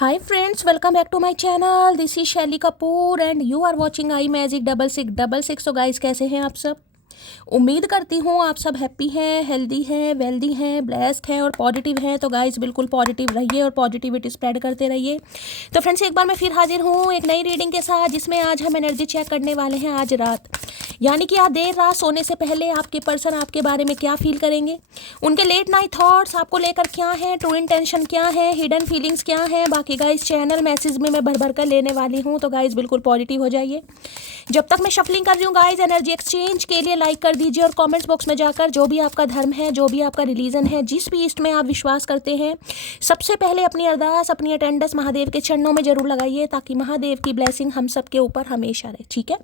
Hi friends, welcome back to my channel. This is Shelly Kapoor and you are watching I magic 6666। तो guys कैसे हैं आप सब? उम्मीद करती हूँ आप सब हैप्पी हैं, हेल्दी हैं, वेल्दी हैं, ब्लेस्ड हैं और पॉजिटिव हैं। तो गाइस बिल्कुल पॉजिटिव रहिए और पॉजिटिविटी स्प्रेड करते रहिए। तो फ्रेंड्स एक बार मैं फिर हाजिर हूँ एक नई रीडिंग के साथ, जिसमें आज हम एनर्जी चेक करने वाले हैं आज रात, यानी कि आज देर रात सोने से पहले आपके पर्सन आपके बारे में क्या फील करेंगे, उनके लेट नाइट थॉट्स आपको लेकर क्या हैं, ट्रू इंटेंशन क्या है, हिडन फीलिंग्स क्या हैं। बाकी गाइस चैनल मैसेज में मैं भर भर कर लेने वाली हूँ, तो गाइस बिल्कुल पॉजिटिव हो जाइए। जब तक मैं शफलिंग कर रही हूँ गाइस, एनर्जी एक्सचेंज के लिए लाइक कर दीजिए और कमेंट्स बॉक्स में जाकर जो भी आपका धर्म है, जो भी आपका रिलीजन है, जिस भी ईस्ट में आप विश्वास करते हैं, सबसे पहले अपनी अरदास, अपनी अटेंडेंस महादेव के चरणों में जरूर लगाइए, ताकि महादेव की ब्लेसिंग हम सब के ऊपर हमेशा रहे। ठीक है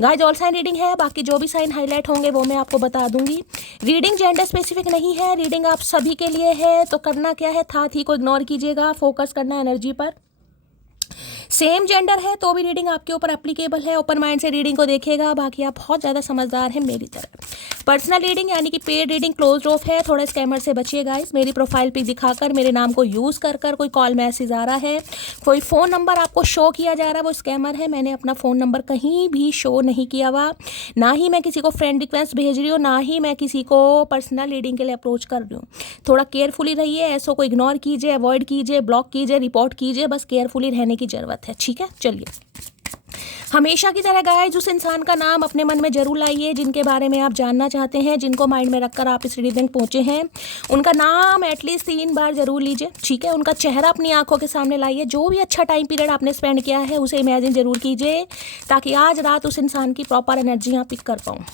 गाइस, ऑल साइन रीडिंग है, बाकी जो भी साइन हाईलाइट होंगे वो मैं आपको बता दूंगी। रीडिंग जेंडर स्पेसिफिक नहीं है, रीडिंग आप सभी के लिए है। तो करना क्या है, था थी को इग्नोर कीजिएगा, फोकस करना एनर्जी पर। सेम जेंडर है तो भी रीडिंग आपके ऊपर एप्लीकेबल है, ओपन माइंड से रीडिंग को देखेगा। बाकी आप बहुत ज़्यादा समझदार हैं मेरी तरह। पर्सनल रीडिंग यानी कि पेड रीडिंग क्लोज ऑफ है, थोड़ा स्कैमर से बचिए गाइस। मेरी प्रोफाइल पिक दिखाकर मेरे नाम को यूज़ कर कर कोई कॉल मैसेज आ रहा है, कोई फ़ोन नंबर आपको शो किया जा रहा है, वो स्कैमर है। मैंने अपना फ़ोन नंबर कहीं भी शो नहीं किया हुआ, ना ही मैं किसी को फ्रेंड रिक्वेस्ट भेज रही हूँ, ना ही मैं किसी को पर्सनल रीडिंग के लिए अप्रोच कर रही हूँ। थोड़ा केयरफुली रहिए, ऐसो को इग्नोर कीजिए, अवॉइड कीजिए, ब्लॉक कीजिए, रिपोर्ट कीजिए, बस केयरफुली रहने की ज़रूरत है। ठीक है, चलिए हमेशा की तरह गाइस उस इंसान का नाम अपने मन में जरूर लाइए जिनके बारे में आप जानना चाहते हैं, जिनको माइंड में रखकर आप इस रीडिंग पहुंचे हैं। उनका नाम एटलीस्ट 3 बार जरूर लीजिए। ठीक है, उनका चेहरा अपनी आंखों के सामने लाइए। जो भी अच्छा टाइम पीरियड आपने स्पेंड किया है उसे इमेजिन जरूर कीजिए, ताकि आज रात उस इंसान की प्रॉपर एनर्जी आप पिक कर पाऊँ।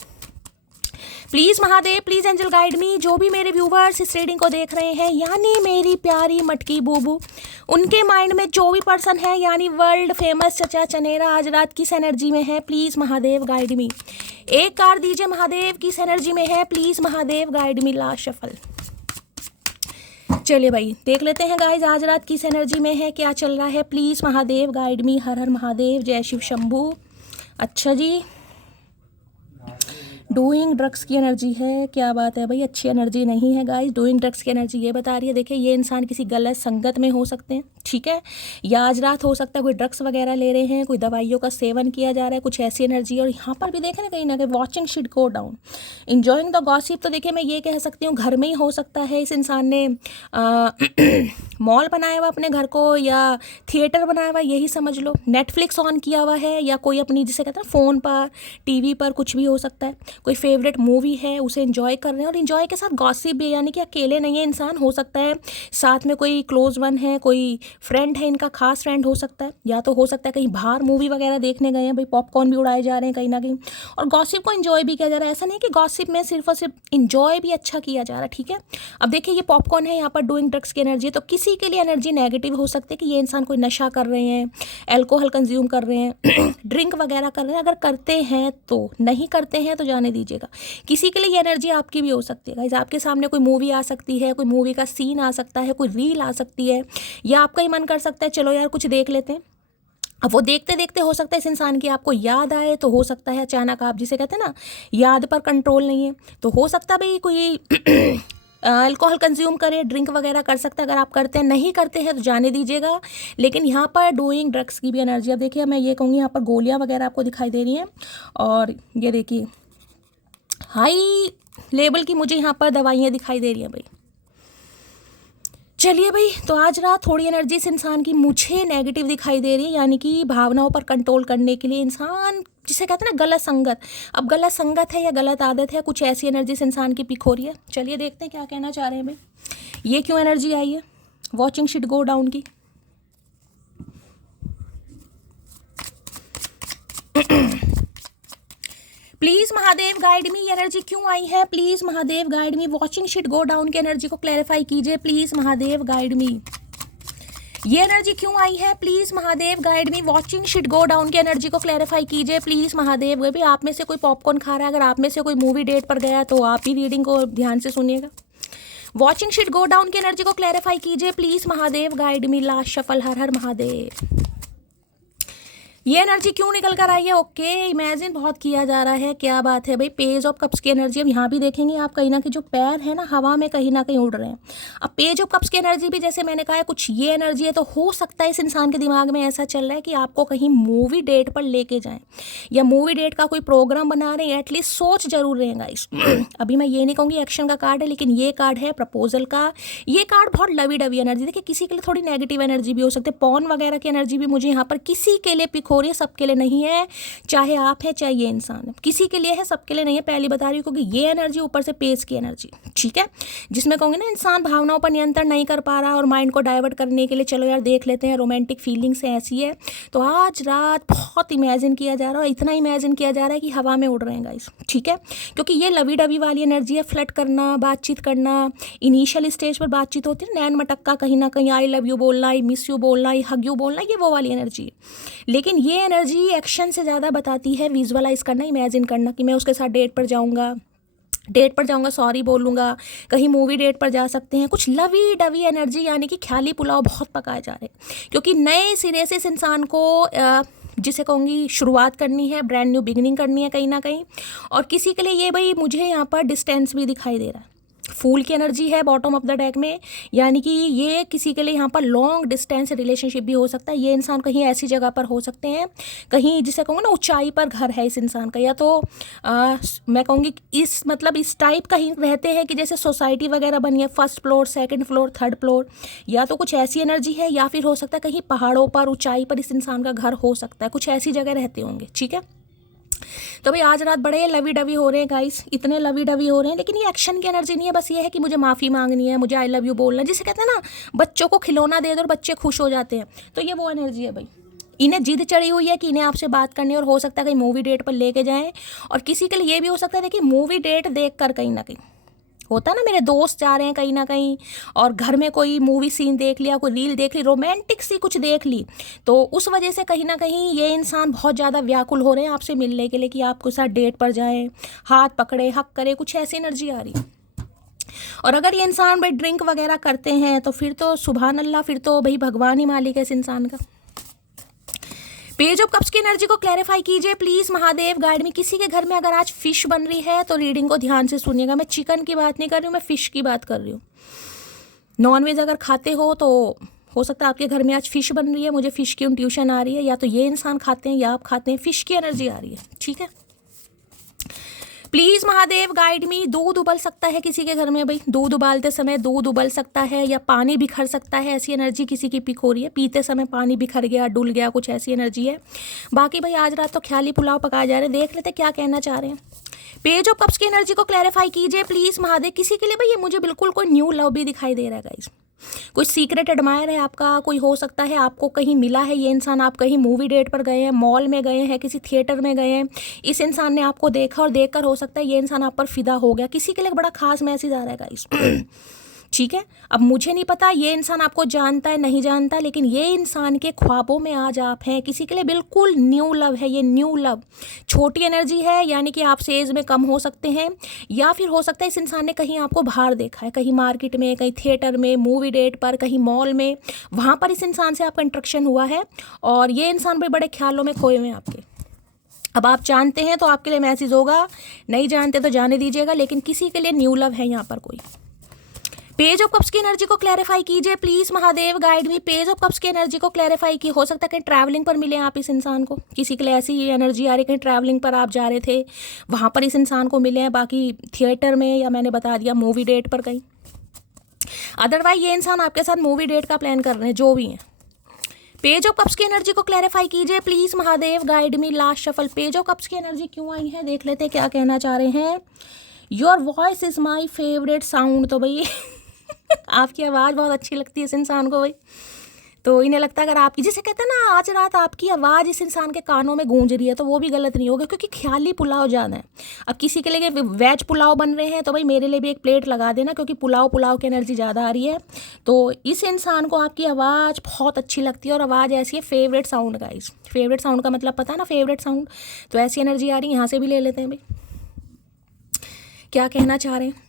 Please Mahadev, please angel guide me. जो भी मेरे व्यूवर्स इस रीडिंग को देख रहे हैं, यानी मेरी प्यारी मटकी बूबू, उनके माइंड में जो भी पर्सन है, यानी वर्ल्ड फेमस चचा चनेरा, आज रात किस एनर्जी में है, प्लीज़ महादेव गाइड मी। एक कार्ड दीजिए महादेव, किस एनर्जी में है, please Mahadev guide me. Last shuffle. चलिए भाई देख लेते हैं गाइज आज रात किस एनर्जी में है, क्या चल रहा है। Please Mahadev guide me. हर हर महादेव, जय शिव शंभू। अच्छा जी, डूइंग ड्रग्स की एनर्जी है, क्या बात है भाई, अच्छी एनर्जी नहीं है गाइस। डूइंग ड्रग्स की एनर्जी ये बता रही है, देखिए ये इंसान किसी गलत संगत में हो सकते हैं। ठीक है, या आज रात हो सकता है कोई ड्रग्स वगैरह ले रहे हैं, कोई दवाइयों का सेवन किया जा रहा है, कुछ ऐसी एनर्जी। और यहाँ पर भी देखें ना कहीं watching shit go down, enjoying the gossip. तो देखिए मैं ये कह सकती हूँ घर में ही हो सकता है इस इंसान ने मॉल बनाया हुआ अपने घर को, या थिएटर बनाया हुआ, यही समझ लो। नेटफ्लिक्स ऑन किया हुआ है, या कोई अपनी जिसे कहते हैं फ़ोन पर, टीवी पर, कुछ भी हो सकता है। कोई फेवरेट मूवी है उसे एंजॉय कर रहे हैं, और एंजॉय के साथ गॉसिप भी, यानी कि अकेले नहीं है इंसान, हो सकता है साथ में कोई क्लोज वन है, कोई फ्रेंड है, इनका खास फ्रेंड हो सकता है, या तो हो सकता है कहीं बाहर मूवी वगैरह देखने गए हैं, भाई पॉपकॉर्न भी उड़ाए जा रहे हैं कहीं ना कहीं, और गॉसिप को एंजॉय भी किया जा रहा है। ऐसा नहीं कि गॉसिप में सिर्फ और सिर्फ इंजॉय भी अच्छा किया जा रहा है। ठीक है, अब देखिए ये पॉपकॉर्न है, यहाँ पर डूइंग ड्रग्स की एनर्जी है, तो किसी के लिए एनर्जी नेगेटिव हो सकती है कि ये इंसान कोई नशा कर रहे हैं, एल्कोहल कंज्यूम कर रहे हैं, ड्रिंक वगैरह कर रहे हैं। अगर करते हैं तो, नहीं करते हैं तो जाने दीजिएगा। किसी के लिए ये एनर्जी आपकी भी हो सकती है गाइस। आपके सामने कोई मूवी आ सकती है, कोई मूवी का सीन आ सकता है, कोई रील आ सकती है, या आपका ही मन कर सकता है चलो यार कुछ देख लेते हैं। अब वो देखते देखते हो सकता है इस इंसान की आपको याद आए, तो हो सकता है अचानक, आप जिसे कहते हैं ना याद पर कंट्रोल नहीं है, तो हो सकता है भाई कोई अल्कोहल कंज्यूम करे, ड्रिंक वगैरह कर सकता है। अगर आप करते हैं, नहीं करते हैं तो जाने दीजिएगा। लेकिन यहाँ पर डूइंग ड्रग्स की भी एनर्जी, अब देखिए मैं ये कहूँगी यहाँ पर गोलियाँ वगैरह आपको दिखाई दे रही हैं, और ये देखिए हाई लेवल की मुझे यहाँ पर दवाइयाँ दिखाई दे रही हैं भाई। चलिए भाई, तो आज रात थोड़ी एनर्जी इस इंसान की मुझे नेगेटिव दिखाई दे रही है, यानी कि भावनाओं पर कंट्रोल करने के लिए इंसान, जिसे कहते हैं ना गलत संगत। अब गलत संगत है या गलत आदत है, कुछ ऐसी एनर्जी इस इंसान की पिक हो रही है। चलिए देखते हैं क्या कहना चाह रहे हैं भाई, ये क्यों एनर्जी आई है वॉचिंग शिट गो डाउन की। प्लीज़ महादेव गाइड मी, ये एनर्जी क्यों आई है, please Mahadev guide me. Watching shit go down की एनर्जी को क्लैरिफाई कीजिए, प्लीज़ महादेव गाइड मी। ये एनर्जी क्यों आई है, please Mahadev guide me. Watching shit go down की एनर्जी को क्लैरिफाई कीजिए, प्लीज़ महादेव। भी आप में से कोई पॉपकॉर्न खा रहा है, अगर आप में से कोई मूवी डेट पर गया तो आप ही रीडिंग को ध्यान से सुनिएगा। वॉचिंग शिट गो डाउन की एनर्जी को क्लैरिफाई कीजिए, please Mahadev guide me. Last shuffle. हर हर महादेव। ये एनर्जी क्यों निकल कर आई है? ओके, इमेजिन बहुत किया जा रहा है, क्या बात है भाई। पेज ऑफ कप्स की एनर्जी, अब यहाँ भी देखेंगे आप कहीं ना कहीं जो पैर है ना हवा में कहीं ना कहीं उड़ रहे हैं। अब पेज ऑफ कप्स की एनर्जी भी जैसे मैंने कहा है कुछ ये एनर्जी है, तो हो सकता है इस इंसान के दिमाग में ऐसा चल रहा है कि आपको कहीं मूवी डेट पर लेके जाएं या मूवी डेट का कोई प्रोग्राम बना रहे हैं, एटलीस्ट सोच जरूर रहेगा इस अभी मैं ये नहीं कहूँगी एक्शन का कार्ड है, लेकिन ये कार्ड है प्रपोजल का। ये कार्ड बहुत लवी डवी एनर्जी, देखिए किसी के लिए थोड़ी नेगेटिव एनर्जी भी हो सकती है। पॉन वगैरह की एनर्जी भी मुझे यहाँ पर किसी के लिए पिक हो रही है, सबके लिए नहीं है। चाहे आप है चाहे ये इंसान है, किसी के लिए है, सबके लिए नहीं है, पहली बता रही हूँ। क्योंकि ये एनर्जी ऊपर से पेज की एनर्जी, ठीक है, जिसमें कहूँगी ना इंसान भावनाओं पर नियंत्रण नहीं कर पा रहा और माइंड को डाइवर्ट करने के लिए चलो यार देख लेते हैं, रोमांटिक फीलिंग्स ऐसी है। तो आज रात बहुत इमेजिन किया जा रहा है, इतना इमेजिन किया जा रहा है कि हवा में उड़ रहे हैं गाइस, ठीक है। क्योंकि ये लवी डवी वाली एनर्जी है, फ्लर्ट करना, बातचीत करना, इनिशियल स्टेज पर बातचीत होती है, नैन मटक्का कहीं ना कहीं, आई लव यू बोलना, आई मिस यू बोलना, आई हग यू बोलना, ये वो वाली एनर्जी है। लेकिन ये एनर्जी एक्शन से ज़्यादा बताती है विजुअलाइज करना, इमेजिन करना कि मैं उसके साथ डेट पर जाऊंगा, सॉरी बोलूँगा, कहीं मूवी डेट पर जा सकते हैं। कुछ लवी डवी एनर्जी यानी कि ख्याली पुलाव बहुत पकाए जा रहे हैं, क्योंकि नए सिरे से इस इंसान को जिसे कहूँगी शुरुआत करनी है, ब्रांड न्यू बिगिनिंग करनी है कहीं ना कहीं। और किसी के लिए ये भाई मुझे यहाँ पर डिस्टेंस भी दिखाई दे रहा है, फूल की एनर्जी है बॉटम ऑफ द डेक में, यानी कि ये किसी के लिए यहाँ पर लॉन्ग डिस्टेंस रिलेशनशिप भी हो सकता है। ये इंसान कहीं ऐसी जगह पर हो सकते हैं, कहीं जिसे कहूँगा ना ऊंचाई पर घर है इस इंसान का, या तो मैं कहूँगी इस मतलब इस टाइप कहीं रहते हैं कि जैसे सोसाइटी वगैरह बनी है, first floor, second floor, third floor, या तो कुछ ऐसी एनर्जी है, या फिर हो सकता है कहीं पहाड़ों पर ऊंचाई पर इस इंसान का घर हो सकता है, कुछ ऐसी जगह रहते होंगे, ठीक है। तो भाई आज रात बड़े लवी डवी हो रहे हैं गाइस, इतने लवी डवी हो रहे हैं, लेकिन ये एक्शन की एनर्जी नहीं है। बस ये है कि मुझे माफ़ी मांगनी है, मुझे आई लव यू बोलना है, जिसे कहते हैं ना बच्चों को खिलौना दे दो और बच्चे खुश हो जाते हैं, तो ये वो एनर्जी है भाई। इन्हें जिद चढ़ी हुई है कि इन्हें आपसे बात करनी है, और हो सकता है कहीं मूवी डेट पर लेके जाएं। और किसी के लिए ये भी हो सकता है देखिए मूवी डेट देख कर कहीं ना कहीं होता ना, मेरे दोस्त जा रहे हैं कहीं ना कहीं और घर में कोई मूवी सीन देख लिया, कोई रील देख ली, रोमांटिक सी कुछ देख ली, तो उस वजह से कहीं ना कहीं ये इंसान बहुत ज़्यादा व्याकुल हो रहे हैं आपसे मिलने के लिए कि आपके साथ डेट पर जाएं, हाथ पकड़े, हक करे, कुछ ऐसी एनर्जी आ रही है। और अगर ये इंसान भाई ड्रिंक वगैरह करते हैं तो फिर तो सुभान अल्लाह, फिर तो भाई भगवान ही मालिक है इस इंसान का। पेज ऑफ कप्स की एनर्जी को क्लैरिफाई कीजिए प्लीज महादेव, गाइड में। किसी के घर में अगर आज फिश बन रही है तो रीडिंग को ध्यान से सुनिएगा, मैं चिकन की बात नहीं कर रही हूँ, मैं फिश की बात कर रही हूँ। नॉनवेज अगर खाते हो तो हो सकता है आपके घर में आज फिश बन रही है, मुझे फिश की इंट्यूशन आ रही है, या तो ये इंसान खाते हैं या आप खाते हैं, फिश की एनर्जी आ रही है, ठीक है। प्लीज महादेव गाइड मी। दूध उबल सकता है किसी के घर में भाई, दूध उबालते समय दूध उबल सकता है, या पानी बिखर सकता है, ऐसी एनर्जी किसी की पिक हो रही है, पीते समय पानी बिखर गया, डुल गया, कुछ ऐसी एनर्जी है। बाकी भाई आज रात तो ख्याली पुलाव पकाए जा रहे हैं, देख लेते क्या कहना चाह रहे हैं। पेज ऑफ कप्स की एनर्जी को क्लैरिफाई कीजिए प्लीज महादेव। किसी के लिए भाई ये मुझे बिल्कुल कोई न्यू लव भी दिखाई दे रहा है गाइस, कोई सीक्रेट एडमायर है आपका, कोई हो सकता है आपको कहीं मिला है ये इंसान, आप कहीं मूवी डेट पर गए हैं, मॉल में गए हैं, किसी थिएटर में गए हैं, इस इंसान ने आपको देखा और देखकर हो सकता है ये इंसान आप पर फिदा हो गया। किसी के लिए बड़ा खास मैसेज आ रहा है गाइस, ठीक है। अब मुझे नहीं पता ये इंसान आपको जानता है नहीं जानता, लेकिन ये इंसान के ख्वाबों में आज आप हैं। किसी के लिए बिल्कुल न्यू लव है, ये न्यू लव छोटी एनर्जी है, यानी कि आपसे एज में कम हो सकते हैं, या फिर हो सकता है इस इंसान ने कहीं आपको बाहर देखा है, कहीं मार्केट में, कहीं थिएटर में, मूवी डेट पर, कहीं मॉल में, वहाँ पर इस इंसान से आपका इंट्रैक्शन हुआ है और ये इंसान भी बड़े ख्यालों में खोए हुए हैं आपके। अब आप जानते हैं तो आपके लिए मैसेज होगा, नहीं जानते तो जाने दीजिएगा, लेकिन किसी के लिए न्यू लव है यहाँ पर कोई। पेज ऑफ कप्स की एनर्जी को क्लैरिफाई कीजिए please Mahadev, guide me. Page of cups की एनर्जी को क्लैरिफाई की, हो सकता है कहीं ट्रैवलिंग पर मिले आप इस इंसान को, किसी के लिए ऐसी एनर्जी आ रही है कहीं ट्रैवलिंग पर आप जा रहे थे, वहाँ पर इस इंसान को मिले हैं, बाकी थिएटर में, या मैंने बता दिया मूवी डेट पर कहीं। अदरवाइज ये इंसान आपके साथ मूवी डेट का प्लान कर रहे हैं, जो भी हैं। पेज ऑफ कप्स की एनर्जी को क्लैरिफाई कीजिए please Mahadev, guide me. Last shuffle. Page of cups की एनर्जी क्यों आई है देख लेते हैं क्या कहना चाह रहे हैं। Your voice is my favourite sound, तो भाई आपकी आवाज़ बहुत अच्छी लगती है इस इंसान को भाई, तो इन्हें लगता है अगर आपकी, जिसे कहते हैं ना आज रात आपकी आवाज़ इस इंसान के कानों में गूंज रही है, तो वो भी गलत नहीं होगा, क्योंकि ख्याली पुलाव ज़्यादा है। अब किसी के लिए वेज पुलाव बन रहे हैं तो भाई मेरे लिए भी एक प्लेट लगा देना, क्योंकि पुलाव की एनर्जी ज़्यादा आ रही है। तो इस इंसान को आपकी आवाज़ बहुत अच्छी लगती है, और आवाज़ ऐसी है favourite sound guys. Favourite sound का मतलब पता है ना, फेवरेट साउंड, तो ऐसी एनर्जी आ रही है। यहाँ से भी ले लेते हैं भाई, क्या कहना चाह रहे हैं।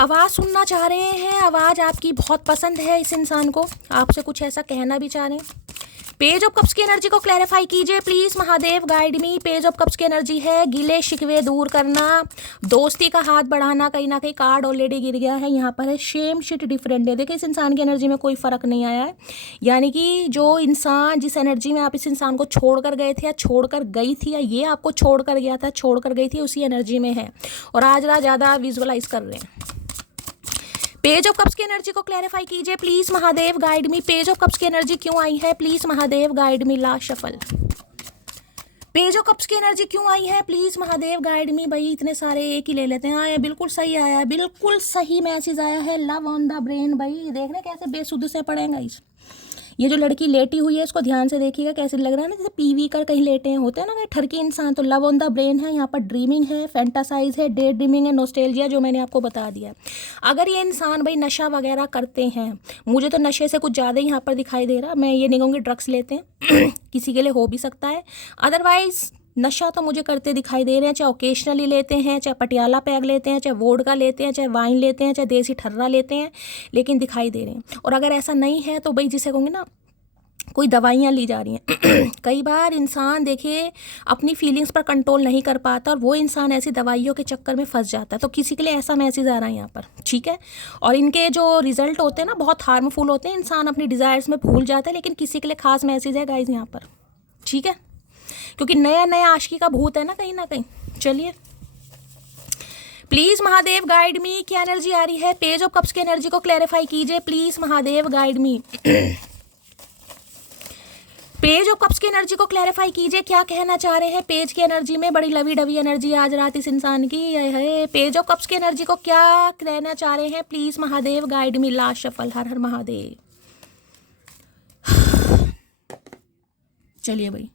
आवाज़ सुनना चाह रहे हैं, आवाज़ आपकी बहुत पसंद है इस इंसान को, आपसे कुछ ऐसा कहना भी चाह रहे हैं। पेज ऑफ कप्स की एनर्जी को क्लैरिफाई कीजिए please Mahadev, guide me. Page of cups की एनर्जी है गिले शिकवे दूर करना, दोस्ती का हाथ बढ़ाना। कहीं ना कहीं कार्ड ऑलरेडी गिर गया है, यहाँ पर है शेम शिट डिफरेंट है। देखिए इस इंसान की एनर्जी में कोई फर्क नहीं आया है, यानी कि जो इंसान जिस एनर्जी में आप इस इंसान को छोड़कर गए थे या छोड़कर गई थी या ये आपको छोड़कर गया था छोड़कर गई थी, उसी एनर्जी में है और आज रात ज़्यादा विजुअलाइज कर रहे हैं। पेज ऑफ कप्स की एनर्जी को क्लैरिफाई कीजिए please Mahadev, guide me. Page of cups की एनर्जी क्यों आई है please Mahadev, guide me. Last shuffle. Page of cups की एनर्जी क्यों आई है प्लीज महादेव, गाइड मी। भाई इतने सारे एक ही ले लेते हैं। हाँ, बिल्कुल सही आया है, बिल्कुल सही मैसेज आया है। Love on the brain. भाई देख रहे कैसे बेसुध से पड़ेगा इस। ये जो लड़की लेटी हुई है इसको ध्यान से देखिएगा, कैसे लग रहा है ना जैसे पीवी कर कहीं लेटे हैं, होते हैं ना कहीं ठरकी इंसान। तो लव ऑन द ब्रेन है, यहाँ पर ड्रीमिंग है, फैंटासाइज है, डे ड्रीमिंग है, नोस्टेल्जिया, जो मैंने आपको बता दिया। अगर ये इंसान भाई नशा वगैरह करते हैं, मुझे तो नशे से कुछ ज़्यादा ही यहाँ पर दिखाई दे रहा, मैं ये नहीं कहूँगी ड्रग्स लेते हैं किसी के लिए हो भी सकता है, अदरवाइज नशा तो मुझे करते दिखाई दे रहे हैं। चाहे ओकेशनली लेते हैं, चाहे पटियाला पैग लेते हैं, चाहे वोडका लेते हैं, चाहे वाइन लेते हैं, चाहे देसी ठर्रा लेते हैं, लेकिन दिखाई दे रहे हैं। और अगर ऐसा नहीं है तो भाई जिसे कहूँगी ना कोई दवाइयाँ ली जा रही हैं कई बार इंसान देखिए अपनी फीलिंग्स पर कंट्रोल नहीं कर पाता और वो इंसान ऐसी दवाइयों के चक्कर में फंस जाता है। तो किसी के लिए ऐसा मैसेज आ रहा है यहाँ पर, ठीक है। और इनके जो रिजल्ट होते हैं ना बहुत हार्मफुल होते हैं, इंसान अपनी डिज़ायर्स में भूल जाता है, लेकिन किसी के लिए खास मैसेज है गाइज यहाँ पर, ठीक है, क्योंकि नया नया आशिकी का भूत है ना कहीं। चलिए प्लीज महादेव गाइड मी, क्या एनर्जी आ रही है? पेज ऑफ कप्स की एनर्जी को क्लैरिफाई कीजिए please Mahadev, guide me. Page of cups की एनर्जी को क्लैरिफाई कीजिए, क्या कहना चाह रहे हैं पेज की एनर्जी में? बड़ी लवी डवी एनर्जी आज रात इस इंसान की है। पेज ऑफ कप्स की एनर्जी को क्या कहना चाह रहे हैं please Mahadev, guide me. Last shuffle. हर हर महादेव। चलिए भाई,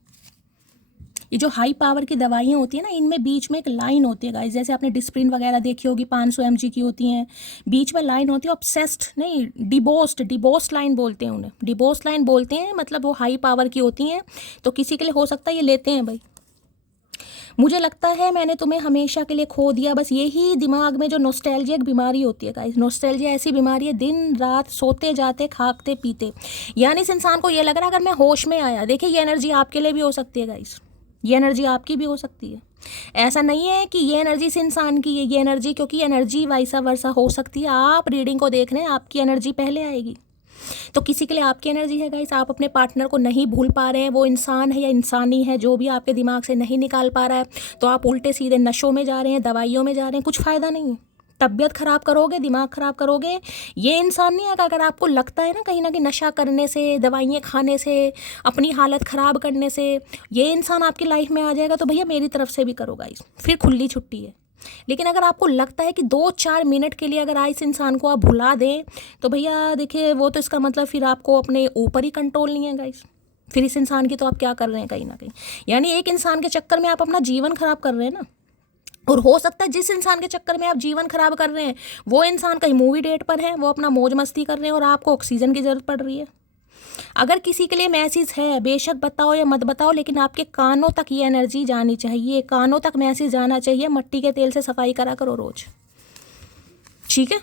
ये जो हाई पावर की दवाइयाँ होती है ना, इनमें बीच में एक लाइन होती है गाइस, जैसे आपने डिस्प्रिन वगैरह देखी होगी 500 mg की होती हैं, बीच में लाइन होती है ऑब्सेस्ड नहीं डिबोस्ड लाइन बोलते हैं उन्हें, डिबोस्ड लाइन बोलते हैं, मतलब वो हाई पावर की होती हैं। तो किसी के लिए हो सकता है ये लेते हैं भाई। मुझे लगता है मैंने तुम्हें हमेशा के लिए खो दिया, बस यही दिमाग में जो नॉस्टैल्जिया एक बीमारी होती है गाइस। नॉस्टैल्जिया ऐसी बीमारी है, दिन रात सोते जाते खाते पीते, यानी इस इंसान को ये लग रहा है अगर मैं होश में आया। देखिए ये एनर्जी आपके लिए भी हो सकती है गाइस, ये एनर्जी आपकी भी हो सकती है। ऐसा नहीं है कि ये एनर्जी इस इंसान की है, ये एनर्जी, क्योंकि एनर्जी वाइसा वर्सा हो सकती है। आप रीडिंग को देख रहे हैं, आपकी एनर्जी पहले आएगी। तो किसी के लिए आपकी एनर्जी है गाइस, आप अपने पार्टनर को नहीं भूल पा रहे हैं, वो इंसान है या इंसानी है, जो भी आपके दिमाग से नहीं निकाल पा रहा है, तो आप उल्टे सीधे नशों में जा रहे हैं, दवाइयों में जा रहे हैं, कुछ फ़ायदा नहीं है। तबीयत ख़राब करोगे, दिमाग ख़राब करोगे। ये इंसान नहीं है, अगर आपको लगता है ना कहीं नशा करने से, दवाइयाँ खाने से, अपनी हालत ख़राब करने से ये इंसान आपकी लाइफ में आ जाएगा, तो भैया मेरी तरफ से भी करो गाइस, फिर खुली छुट्टी है। लेकिन अगर आपको लगता है कि 2-4 मिनट के लिए अगर इस इंसान को आप भुला दें, तो भैया देखिए वो तो इसका मतलब फिर आपको अपने ऊपर ही कंट्रोल नहीं है गाइस। फिर इस इंसान की तो आप क्या कर रहे हैं कहीं ना कहीं, यानी एक इंसान के चक्कर में आप अपना जीवन ख़राब कर रहे हैं ना। और हो सकता है जिस इंसान के चक्कर में आप जीवन खराब कर रहे हैं वो इंसान कहीं मूवी डेट पर है, वो अपना मौज मस्ती कर रहे हैं और आपको ऑक्सीजन की ज़रूरत पड़ रही है। अगर किसी के लिए मैसेज है, बेशक बताओ या मत बताओ, लेकिन आपके कानों तक ये एनर्जी जानी चाहिए, कानों तक मैसेज जाना चाहिए। मट्टी के तेल से सफाई करा करो रोज, ठीक है।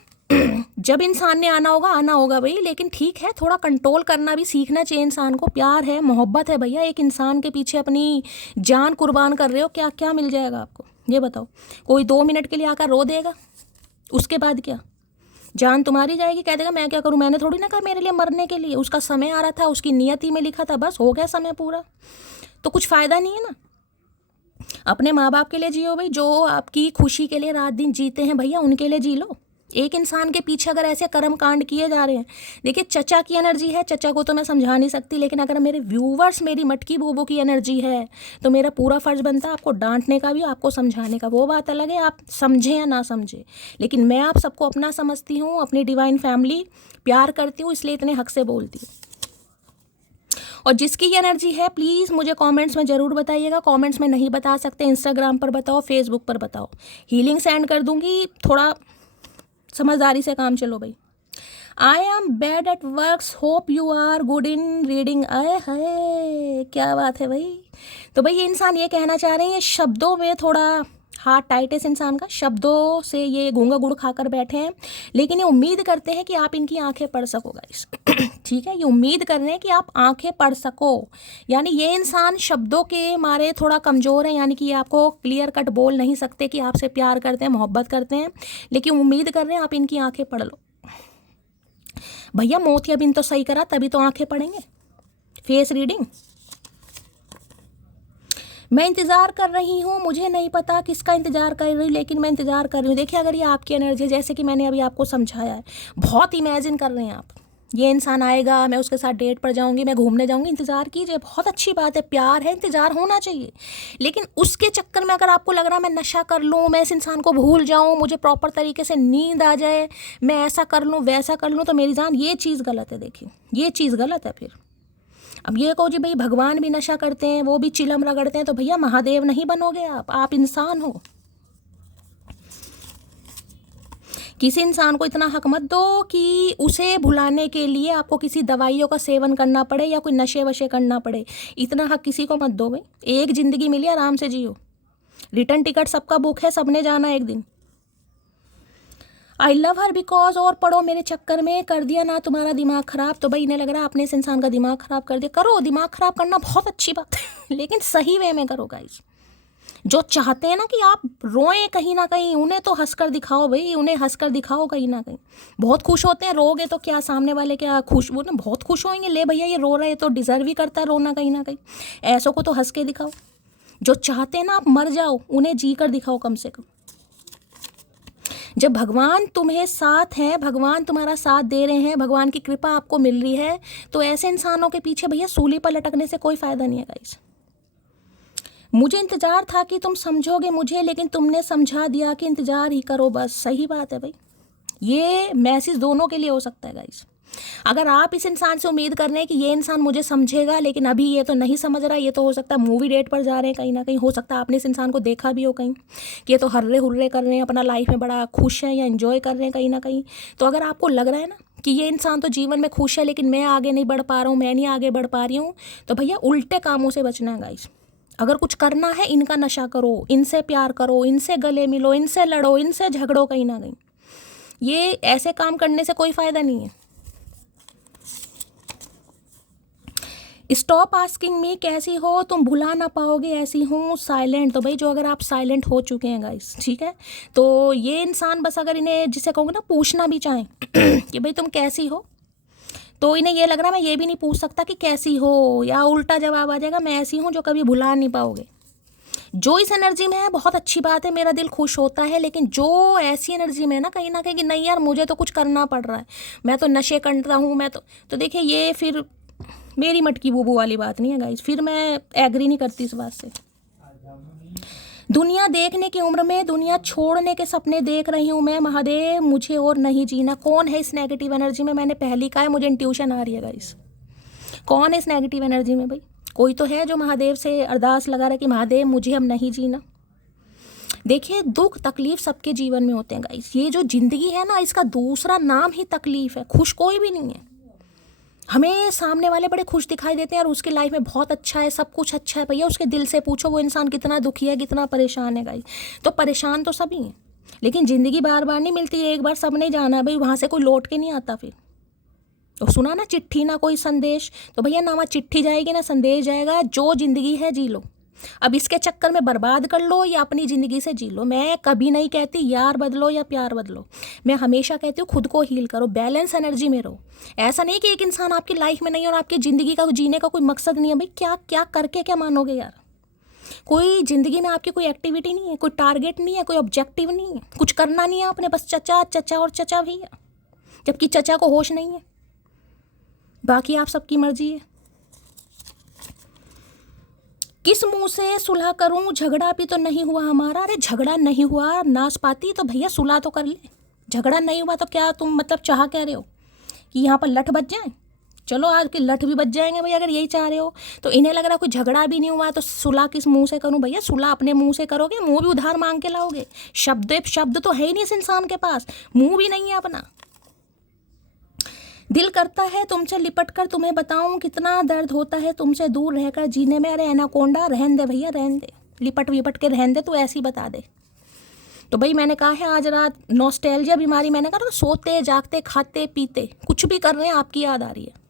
जब इंसान ने आना होगा भाई, लेकिन ठीक है थोड़ा कंट्रोल करना भी सीखना चाहिए इंसान को। प्यार है, मोहब्बत है भैया, एक इंसान के पीछे अपनी जान कुर्बान कर रहे हो, क्या क्या मिल जाएगा आपको ये बताओ? कोई 2 मिनट के लिए आकर रो देगा, उसके बाद क्या? जान तुम्हारी जाएगी, कह देगा मैं क्या करूं, मैंने थोड़ी ना कहा मेरे लिए मरने के लिए, उसका समय आ रहा था, उसकी नियति में लिखा था, बस हो गया समय पूरा, तो कुछ फ़ायदा नहीं है ना। अपने माँ बाप के लिए जियो भाई, जो आपकी खुशी के लिए रात दिन जीते हैं भैया, उनके लिए जी लो। एक इंसान के पीछे अगर ऐसे कर्म कांड किए जा रहे हैं, देखिए चचा की एनर्जी है, चचा को तो मैं समझा नहीं सकती, लेकिन अगर मेरे व्यूवर्स मेरी मटकी बोबो की एनर्जी है तो मेरा पूरा फर्ज बनता है आपको डांटने का भी, आपको समझाने का। वो बात अलग है आप समझें या ना समझें, लेकिन मैं आप सबको अपना समझती हूँ, अपनी डिवाइन फैमिली प्यार करती हूँ, इसलिए इतने हक से बोलती हूँ। और जिसकी ये एनर्जी है प्लीज़ मुझे कमेंट्स में ज़रूर बताइएगा। कमेंट्स में नहीं बता सकते, इंस्टाग्राम पर बताओ, फेसबुक पर बताओ, हीलिंग सेंड कर दूँगी। थोड़ा समझदारी से काम चलो भाई। I am bad at works, hope you are good in reading. आए हाय क्या बात है भाई। तो भाई ये इंसान ये कहना चाह रहे हैं, ये शब्दों में थोड़ा हाथ टाइट है इस इंसान का, शब्दों से ये घूंगा गुड़ खाकर बैठे हैं, लेकिन ये उम्मीद करते हैं कि आप इनकी आंखें पढ़ सको गाइस। ठीक है, ये उम्मीद कर रहे हैं कि आप आंखें पढ़ सको। यानी ये इंसान शब्दों के मारे थोड़ा कमज़ोर है, यानी कि ये आपको क्लियर कट बोल नहीं सकते कि आपसे प्यार करते हैं, मोहब्बत करते हैं, लेकिन उम्मीद कर रहे हैं आप इनकी आंखें पढ़ लो। भैया मोतियाबिंद तो सही करा तभी तो आंखें पढ़ेंगे। फेस रीडिंग, मैं इंतज़ार कर रही हूँ, मुझे नहीं पता किसका इंतज़ार कर रही हूँ, लेकिन मैं इंतज़ार कर रही हूँ। देखिए, अगर ये आपकी एनर्जी है, जैसे कि मैंने अभी आपको समझाया है, बहुत इमेजिन कर रहे हैं आप, ये इंसान आएगा, मैं उसके साथ डेट पर जाऊंगी, मैं घूमने जाऊंगी, इंतज़ार कीजिए, बहुत अच्छी बात है, प्यार है, इंतज़ार होना चाहिए। लेकिन उसके चक्कर में अगर आपको लग रहा है मैं नशा कर लूँ, मैं इस इंसान को भूल जाऊँ, मुझे प्रॉपर तरीके से नींद आ जाए, मैं ऐसा कर लूँ वैसा कर लूँ, तो मेरी जान ये चीज़ गलत है। देखिए, ये चीज़ गलत है। फिर अब ये कहो जी भाई भगवान भी नशा करते हैं, वो भी चिलम रगड़ते हैं, तो भैया महादेव नहीं बनोगे आप इंसान हो। किसी इंसान को इतना हक मत दो कि उसे भुलाने के लिए आपको किसी दवाइयों का सेवन करना पड़े या कोई नशे वशे करना पड़े। इतना हक किसी को मत दो भाई। एक ज़िंदगी मिली, आराम से जियो। रिटर्न टिकट सबका बुक है, सबने जाना एक दिन। आई लव हर बिकॉज, और पढ़ो मेरे चक्कर में, कर दिया ना तुम्हारा दिमाग ख़राब। तो भाई इन्हें लग रहा है आपने इस इंसान का दिमाग ख़राब कर दिया। करो, दिमाग ख़राब करना बहुत अच्छी बात है, लेकिन सही वे में करो गाइस। जो चाहते हैं ना कि आप रोएं कहीं ना कहीं, उन्हें तो हंसकर दिखाओ भाई, उन्हें हंसकर दिखाओ कहीं ना कहीं। बहुत खुश होते हैं, रोगे तो क्या सामने वाले क्या खुश, वो ना बहुत खुश होंगे, ले भैया ये रो रहे तो डिज़र्व ही करता है रोना कहीं ना कहीं। ऐसों को तो हंस के दिखाओ। जो चाहते हैं ना आप मर जाओ, उन्हें जी कर दिखाओ कम से कम। जब भगवान तुम्हें साथ हैं, भगवान तुम्हारा साथ दे रहे हैं, भगवान की कृपा आपको मिल रही है, तो ऐसे इंसानों के पीछे भैया सूली पर लटकने से कोई फ़ायदा नहीं है गाइस। मुझे इंतज़ार था कि तुम समझोगे मुझे, लेकिन तुमने समझा दिया कि इंतज़ार ही करो बस। सही बात है भाई, ये मैसेज दोनों के लिए हो सकता है गाइस। अगर आप इस इंसान से उम्मीद कर रहे हैं कि ये इंसान मुझे समझेगा, लेकिन अभी ये तो नहीं समझ रहा, ये तो हो सकता है मूवी डेट पर जा रहे हैं कहीं ना कहीं, हो सकता है आपने इस इंसान को देखा भी हो कहीं कि ये तो हर्रे हुर्रे कर रहे हैं, अपना लाइफ में बड़ा खुश हैं या एंजॉय कर रहे हैं कहीं ना कहीं। तो अगर आपको लग रहा है ना कि ये इंसान तो जीवन में खुश है, लेकिन मैं आगे नहीं बढ़ पा रहा हूँ, मैं नहीं आगे बढ़ पा रही हूँ, तो भैया उल्टे कामों से बचना है गाइस। अगर कुछ करना है, इनका नशा करो, इनसे प्यार करो, इनसे गले मिलो, इनसे लड़ो, इनसे झगड़ो कहीं ना कहीं। ये ऐसे काम करने से कोई फ़ायदा नहीं है। स्टॉप आस्किंग मी कैसी हो, तुम भुला ना पाओगे ऐसी हूँ, साइलेंट। तो भाई जो अगर आप साइलेंट हो चुके हैं गाइस, ठीक है, तो ये इंसान बस अगर इन्हें जिसे कहोगे ना पूछना भी चाहें कि भाई तुम कैसी हो, तो इन्हें ये लग रहा है मैं ये भी नहीं पूछ सकता कि कैसी हो, या उल्टा जवाब आ जाएगा मैं ऐसी हूँ जो कभी भुला नहीं पाओगे। जो इस एनर्जी में है बहुत अच्छी बात है, मेरा दिल खुश होता है, लेकिन जो ऐसी एनर्जी में है ना कहीं ना कहीं कि नहीं यार मुझे तो कुछ करना पड़ रहा है, मैं तो नशे करता हूँ, मैं तो देखिए ये फिर मेरी मटकी बूबू वाली बात नहीं है गाइस, फिर मैं एग्री नहीं करती इस बात से। दुनिया देखने की उम्र में दुनिया छोड़ने के सपने देख रही हूँ मैं, महादेव मुझे और नहीं जीना। कौन है इस नेगेटिव एनर्जी में? मैंने पहली कहा है, मुझे इंट्यूशन आ रही है गाइस। कौन है इस नेगेटिव एनर्जी में भाई? कोई तो है जो महादेव से अरदास लगा रहा है कि महादेव मुझे अब नहीं जीना। देखिए दुख तकलीफ सबके जीवन में होते हैं गाइस, ये जो ज़िंदगी है ना इसका दूसरा नाम ही तकलीफ है, खुश कोई भी नहीं है। हमें सामने वाले बड़े खुश दिखाई देते हैं और उसकी लाइफ में बहुत अच्छा है, सब कुछ अच्छा है, भैया उसके दिल से पूछो वो इंसान कितना दुखी है, कितना परेशान है गाइस। तो परेशान तो सभी हैं, लेकिन ज़िंदगी बार बार नहीं मिलती है, एक बार सबने जाना है भाई, वहाँ से कोई लौट के नहीं आता फिर। तो सुना ना चिट्ठी ना कोई संदेश, तो भैया ना वहाँ चिट्ठी जाएगी ना संदेश जाएगा, जो ज़िंदगी है जी लो। अब इसके चक्कर में बर्बाद कर लो या अपनी ज़िंदगी से जी लो। मैं कभी नहीं कहती यार बदलो या प्यार बदलो, मैं हमेशा कहती हूँ खुद को हील करो, बैलेंस एनर्जी में रहो। ऐसा नहीं कि एक इंसान आपकी लाइफ में नहीं और आपकी ज़िंदगी का जीने का कोई मकसद नहीं है भाई, क्या क्या करके क्या मानोगे यार? कोई ज़िंदगी में आपकी कोई एक्टिविटी नहीं है, कोई टारगेट नहीं है, कोई ऑब्जेक्टिव नहीं है, कुछ करना नहीं है आपने, बस चचा चचा और चचा भैया, जबकि चचा को होश नहीं है। बाकी आप सबकी मर्जी है। किस मुंह से सुलह करूं, झगड़ा भी तो नहीं हुआ हमारा। अरे झगड़ा नहीं हुआ नाशपाती, तो भैया सुलह तो कर ले। झगड़ा नहीं हुआ तो क्या तुम मतलब चाह कह रहे हो कि यहाँ पर लठ बच जाए? चलो आज के लठ भी बच जाएंगे भैया, अगर यही चाह रहे हो। तो इन्हें लग रहा है कोई झगड़ा भी नहीं हुआ तो सुलह किस मुंह से करूं? भैया सुलह अपने मुंह से करोगे, मुंह भी उधार मांग के लाओगे। शब्द तो है ही नहीं इस इंसान के पास, मुंह भी नहीं है अपना। दिल करता है तुमसे लिपट कर तुम्हें बताऊं कितना दर्द होता है तुमसे दूर रहकर जीने में। अरे एनाकोंडा रहन दे भैया, रहन दे, लिपट विपट के रहन दे, तू ऐसी बता दे। तो भाई मैंने कहा है आज रात नॉस्टैल्जिया बीमारी, मैंने कहा ना सोते जागते खाते पीते कुछ भी कर रहे हैं आपकी याद आ रही है।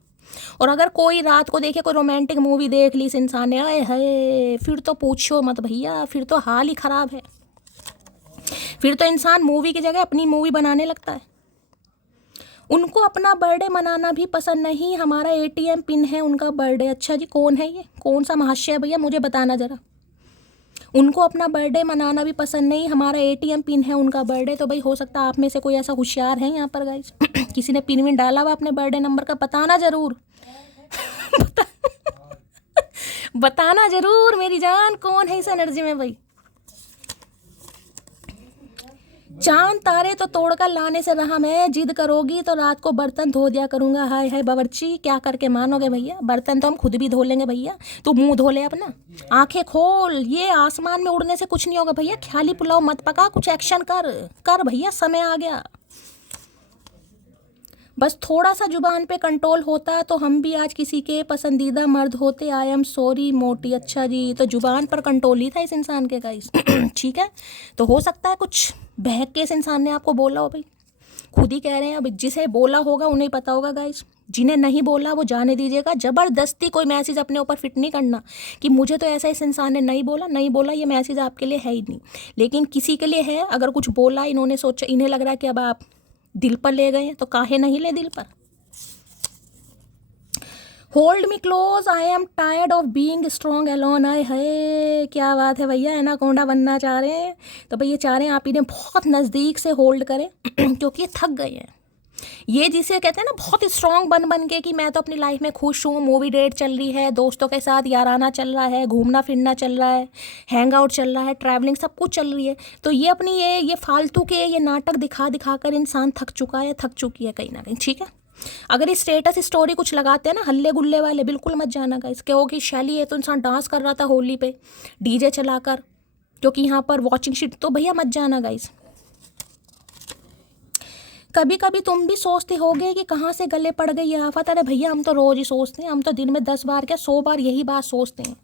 और अगर कोई रात को देखे कोई रोमांटिक मूवी देख ली इस इंसान ने, आए हाय, फिर तो पूछो मत भैया, फिर तो हाल ही ख़राब है। फिर तो इंसान मूवी की जगह अपनी मूवी बनाने लगता है। उनको अपना बर्थडे मनाना भी पसंद नहीं, हमारा एटीएम पिन है उनका बर्थडे। अच्छा जी, कौन है ये, कौन सा महाशय है भैया, मुझे बताना ज़रा। उनको अपना बर्थडे मनाना भी पसंद नहीं, हमारा एटीएम पिन है उनका बर्थडे। तो भाई हो सकता है आप में से कोई ऐसा होशियार है यहाँ पर गाइस किसी ने पिन विन डाला हुआ अपने बर्थडे नंबर का, बताना ज़रूर बता, बताना ज़रूर मेरी जान, कौन है इस एनर्जी में भाई। चांद तारे तो तोड़कर लाने से रहा मैं, जिद करोगी तो रात को बर्तन धो दिया करूंगा। हाय हाय बावर्ची, क्या करके मानोगे भैया, बर्तन तो हम खुद भी धो लेंगे भैया, तू मुंह धो ले अपना, आंखें खोल। ये आसमान में उड़ने से कुछ नहीं होगा भैया, ख्याली पुलाव मत पका, कुछ एक्शन कर कर भैया, समय आ गया। बस थोड़ा सा जुबान पे कंट्रोल होता तो हम भी आज किसी के पसंदीदा मर्द होते। आई एम सॉरी मोटी। अच्छा जी, तो जुबान पर कंट्रोल ही था इस इंसान के गाइस ठीक है, तो हो सकता है कुछ बहक के इस इंसान ने आपको बोला हो भाई, खुद ही कह रहे हैं। अब जिसे बोला होगा उन्हें पता होगा गाइस, जिन्हें नहीं बोला वो जाने दीजिएगा। ज़बरदस्ती कोई मैसेज अपने ऊपर फिट नहीं करना कि मुझे तो ऐसा इस इंसान ने नहीं बोला, ये मैसेज आपके लिए है ही नहीं। लेकिन किसी के लिए है, अगर कुछ बोला, इन्होंने सोचा, इन्हें लग रहा है कि अब आप दिल पर ले गए, तो काहे नहीं ले दिल पर। Hold me close, I am tired of being strong alone. आए है, क्या बात है भैया, एनाकोंडा बनना चाह रहे हैं। तो भैया चाह रहे हैं आप इन्हें बहुत नज़दीक से होल्ड करें क्योंकि ये थक गए हैं। ये जिसे कहते हैं ना बहुत स्ट्रॉन्ग बन के कि मैं तो अपनी लाइफ में खुश हूँ, मूवी डेट चल रही है, दोस्तों के साथ याराना चल रहा है, घूमना फिरना चल रहा है, हैंग आउट चल रहा है, ट्रैवलिंग सब कुछ चल रही है। तो ये अपनी ये फालतू के ये नाटक दिखा कर इंसान थक चुका है, थक चुकी है कहीं ना कहीं। ठीक है, अगर ये स्टेटस स्टोरी कुछ लगाते हैं ना हल्ले गुल्ले वाले, बिल्कुल मत जाना गाइस, कहोगे शैली ये तो इंसान डांस कर रहा था होली पे डीजे चलाकर, क्योंकि यहाँ पर वॉचिंग शीट, तो भैया मत जाना गाइस। कभी कभी तुम भी सोचते होगे कि कहाँ से गले पड़ गई ये आफत। अरे भैया हम तो रोज़ ही सोचते हैं, हम तो दिन में 10 बार क्या 100 बार यही बात सोचते हैं।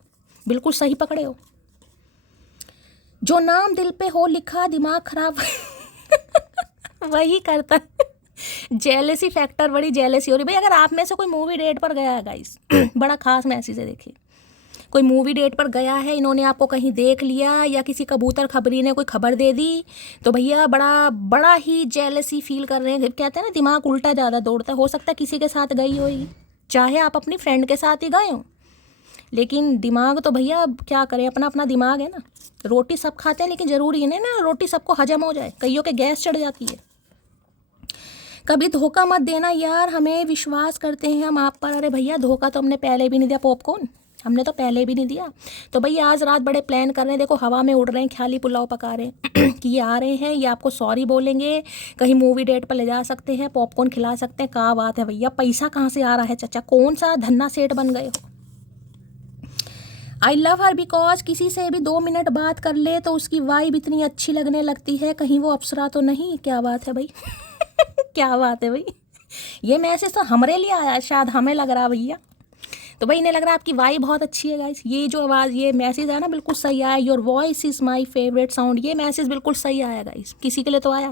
बिल्कुल सही पकड़े हो। जो नाम दिल पे हो लिखा दिमाग खराब वही करता जेलेसी फैक्टर, बड़ी जेलेसी हो रही भाई। अगर आप में से कोई मूवी डेट पर गया है गाइस बड़ा खास मैसेज है, देखिए कोई मूवी डेट पर गया है, इन्होंने आपको कहीं देख लिया या किसी कबूतर खबरी ने कोई खबर दे दी, तो भैया बड़ा ही जेलसी फील कर रहे हैं। कहते हैं ना दिमाग उल्टा ज़्यादा दौड़ता है। हो सकता है किसी के साथ गई होगी, चाहे आप अपनी फ्रेंड के साथ ही गए हो, लेकिन दिमाग तो भैया क्या करें, अपना अपना दिमाग है ना। रोटी सब खाते हैं, लेकिन ज़रूरी नहीं ना रोटी सबको हजम हो जाए, कईयों के गैस चढ़ जाती है। कभी धोखा मत देना यार, हमें विश्वास करते हैं हम आप पर। अरे भैया धोखा तो हमने पहले भी नहीं दिया, पॉपकॉर्न हमने तो पहले भी नहीं दिया। तो भैया आज रात बड़े प्लान कर रहे हैं, देखो हवा में उड़ रहे हैं, ख्याली पुलाव पका रहे हैं कि ये आ रहे हैं, ये आपको सॉरी बोलेंगे, कहीं मूवी डेट पर ले जा सकते हैं, पॉपकॉर्न खिला सकते हैं। क्या बात है भैया, पैसा कहाँ से आ रहा है चाचा, कौन सा धन्ना सेठ बन गए हो। आई लव हर बिकॉज किसी से भी 2 मिनट बात कर ले तो उसकी वाइब इतनी अच्छी लगने लगती है, कहीं वो अप्सरा तो नहीं। क्या बात है भाई क्या बात है भाई, ये मैसेज तो हमारे लिए आया, शायद हमें लग रहा भैया। तो भाई इन्हें लग रहा है आपकी वाइब बहुत अच्छी है गाइस। ये जो आवाज़, ये मैसेज आया ना बिल्कुल सही आया, your voice is my favourite sound, ये मैसेज बिल्कुल सही आया गाइस, किसी के लिए तो आया।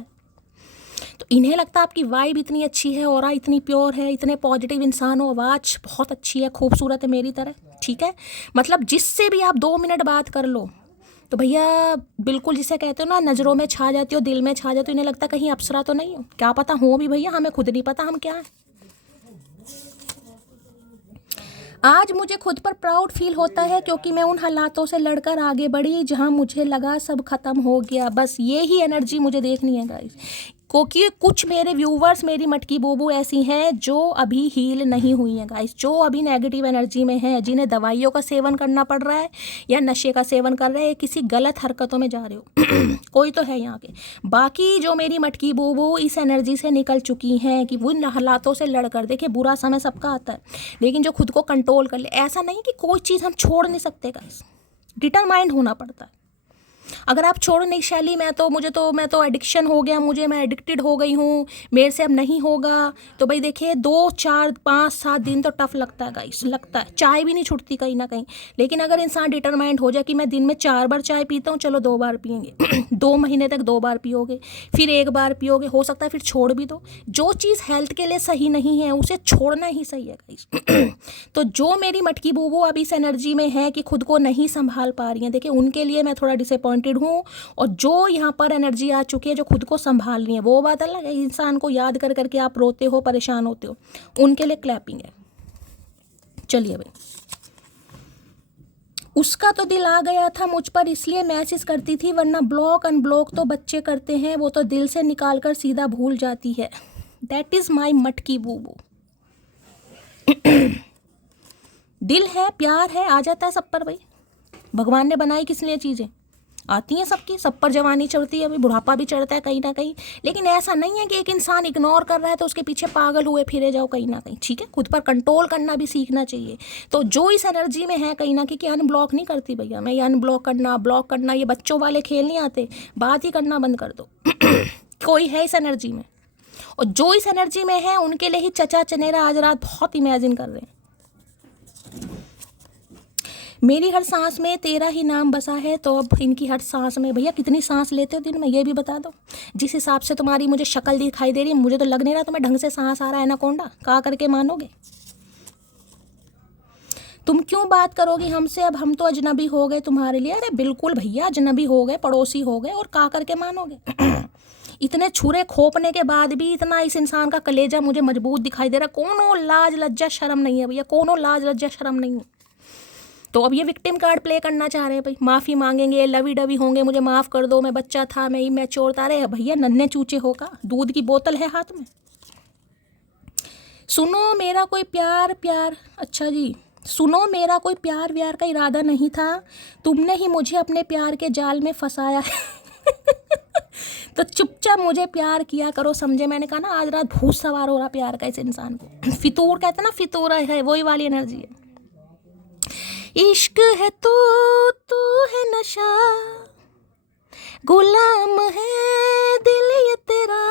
तो इन्हें लगता है आपकी वाइब इतनी अच्छी है, ऑरा इतनी प्योर है, इतने पॉजिटिव इंसान हो, आवाज़ बहुत अच्छी है, खूबसूरत है मेरी तरह। ठीक है, मतलब जिससे भी आप 2 मिनट बात कर लो तो भैया बिल्कुल जिसे कहते हो ना नज़रों में छा जाती हो, दिल में छा जाती हो। इन्हें लगता है कहीं अप्सरा तो नहीं हो, क्या पता हो भी भैया, हमें खुद नहीं पता हम क्या है। आज मुझे खुद पर प्राउड फील होता है क्योंकि मैं उन हालातों से लड़कर आगे बढ़ी जहां मुझे लगा सब खत्म हो गया। बस ये ही एनर्जी मुझे देखनी है गाइस, क्योंकि कुछ मेरे व्यूवर्स, मेरी मटकी बोबू ऐसी हैं जो अभी हील नहीं हुई हैं गाइस, जो अभी नेगेटिव एनर्जी में हैं, जिन्हें दवाइयों का सेवन करना पड़ रहा है या नशे का सेवन कर रहे हैं, किसी गलत हरकतों में जा रहे हो कोई तो है यहाँ के। बाकी जो मेरी मटकी बोबू इस एनर्जी से निकल चुकी हैं कि वो इन हालातों से लड़कर, देखिए बुरा समय सबका आता है, लेकिन जो खुद को कंट्रोल कर ले। ऐसा नहीं कि कोई चीज़ हम छोड़ नहीं सकते गाइस, डिटरमाइंड होना पड़ता है। अगर आप छोड़ो नहीं शैली, मैं तो एडिक्शन हो गया मुझे, मैं एडिक्टेड हो गई हूँ, मेरे से अब नहीं होगा, तो भाई देखिए 2 4 5 7 दिन तो टफ लगता है गाइस, लगता है, चाय भी नहीं छूटती कहीं ना कहीं। लेकिन अगर इंसान डिटरमाइंड हो जाए कि मैं दिन में 4 बार चाय पीता हूँ, चलो 2 बार पियेंगे 2 महीने तक 2 बार पियोगे, फिर 1 बार पियोगे, हो सकता है फिर छोड़ भी दो। जो चीज़ हेल्थ के लिए सही नहीं है उसे छोड़ना ही सही है गाइस। तो जो मेरी मटकी बूबू अब इस एनर्जी में है कि खुद को नहीं संभाल पा रही हैं, देखिए उनके लिए मैं थोड़ा डिसअपॉइंटेड हूँ। और जो यहाँ पर एनर्जी आ चुकी है जो खुद को संभाल रही है, वो बात अलग है, इंसान को याद कर करके आप रोते हो, परेशान होते हो, उनके लिए क्लैपिंग है। चलिए भाई, उसका तो दिल आ गया था मुझ पर इसलिए मैसेज करती थी, वरना ब्लॉक अनब्लॉक तो बच्चे करते हैं, वो तो दिल से निकाल कर सीधा भूल जाती है। दैट इज़ माई मटकी बूबू। दिल है, प्यार है, आ जाता है सब पर भाई। भगवान ने बनाई किस लिए चीज़ें, आती हैं सबकी, सब पर जवानी चढ़ती है, अभी बुढ़ापा भी चढ़ता है कहीं ना कहीं। लेकिन ऐसा नहीं है कि एक इंसान इग्नोर कर रहा है तो उसके पीछे पागल हुए फिरे जाओ कहीं ना कहीं, ठीक है। खुद पर कंट्रोल करना भी सीखना चाहिए। तो जो इस एनर्जी में है कहीं ना कहीं, कि अनब्लॉक नहीं करती भैया मैं, ये अनब्लॉक करना, ब्लॉक करना, ये बच्चों वाले खेल नहीं आते, बात ही करना बंद कर दो। कोई है इस एनर्जी में, और जो इस एनर्जी में है उनके लिए ही चचा चनेरा आज रात बहुत इमेजिन कर रहे हैं। मेरी हर सांस में तेरा ही नाम बसा है, तो अब इनकी हर सांस में, भैया कितनी सांस लेते हो दिन में ये भी बता दो। जिस हिसाब से तुम्हारी मुझे शक्ल दिखाई दे रही है, मुझे तो लग नहीं रहा तुम्हें ढंग से सांस आ रहा है एनाकोंडा, का करके मानोगे। तुम क्यों बात करोगी हमसे, अब हम तो अजनबी हो गए तुम्हारे लिए। अरे बिल्कुल भैया, अजनबी हो गए, पड़ोसी हो गए, और का करके मानोगे। इतने छुरे खोपने के बाद भी इतना इस इंसान का कलेजा मुझे मजबूत दिखाई दे रहा। कोनो लाज लज्जा शर्म नहीं है भैया, कोनो लाज लज्जा शर्म नहीं है। तो अब ये विक्टिम कार्ड प्ले करना चाह रहे हैं भाई, माफ़ी मांगेंगे, लवी डवी होंगे, मुझे माफ़ कर दो, मैं बच्चा था, मैं इमैच्योर था। अरे भैया नन्हे चूचे हो का, दूध की बोतल है हाथ में। सुनो मेरा कोई प्यार प्यार, अच्छा जी, सुनो मेरा कोई प्यार व्यार का इरादा नहीं था, तुमने ही मुझे अपने प्यार के जाल में फंसाया है। तो चुपचाप मुझे प्यार किया करो, समझे। मैंने कहा ना आज रात भूत सवार हो रहा प्यार का इस इंसान को। फितूर कहते हैं ना, फितूर है, वही वाली एनर्जी है। इश्क है तू है नशा, गुलाम है दिल ये तेरा,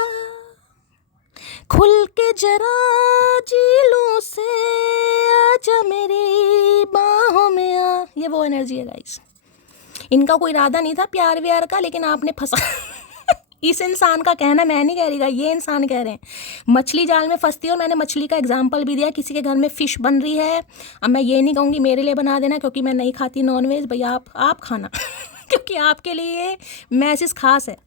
खुल के जरा जीलों से आजा मेरी बाहों में आ। ये वो एनर्जी है गाइस। इनका कोई इरादा नहीं था प्यार व्यार का, लेकिन आपने फंसा। इस इंसान का कहना, मैं नहीं कह रही, ये इंसान कह रहे हैं मछली जाल में फंसती है। और मैंने मछली का एग्जाम्पल भी दिया, किसी के घर में फ़िश बन रही है, अब मैं ये नहीं कहूँगी मेरे लिए बना देना क्योंकि मैं नहीं खाती नॉनवेज, भैया आप खाना क्योंकि आपके लिए मैसेज खास है।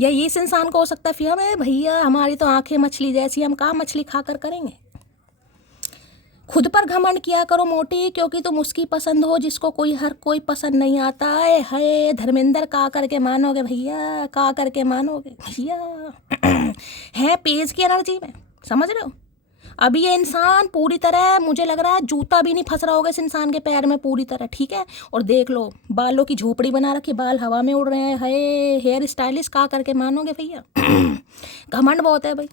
या ये इस इंसान को हो सकता है फिर हमें, भैया हमारी तो आंखें मछली जैसी, हम कहाँ मछली खाकर करेंगे। खुद पर घमंड किया करो मोटी, क्योंकि तुम उसकी पसंद हो जिसको हर कोई पसंद नहीं आता है। धर्मेंद्र का करके मानोगे भैया, का करके मानोगे भैया। है पेज की एनर्जी में, समझ रहे हो। अभी ये इंसान पूरी तरह, मुझे लग रहा है जूता भी नहीं फंस रहा होगा इस इंसान के पैर में पूरी तरह, ठीक है। और देख लो बालों की झोपड़ी बना रखी, बाल हवा में उड़ रहे हैं, है हेयर स्टाइलिस्ट, का करके मानोगे भैया। घमंड बहुत है भाई,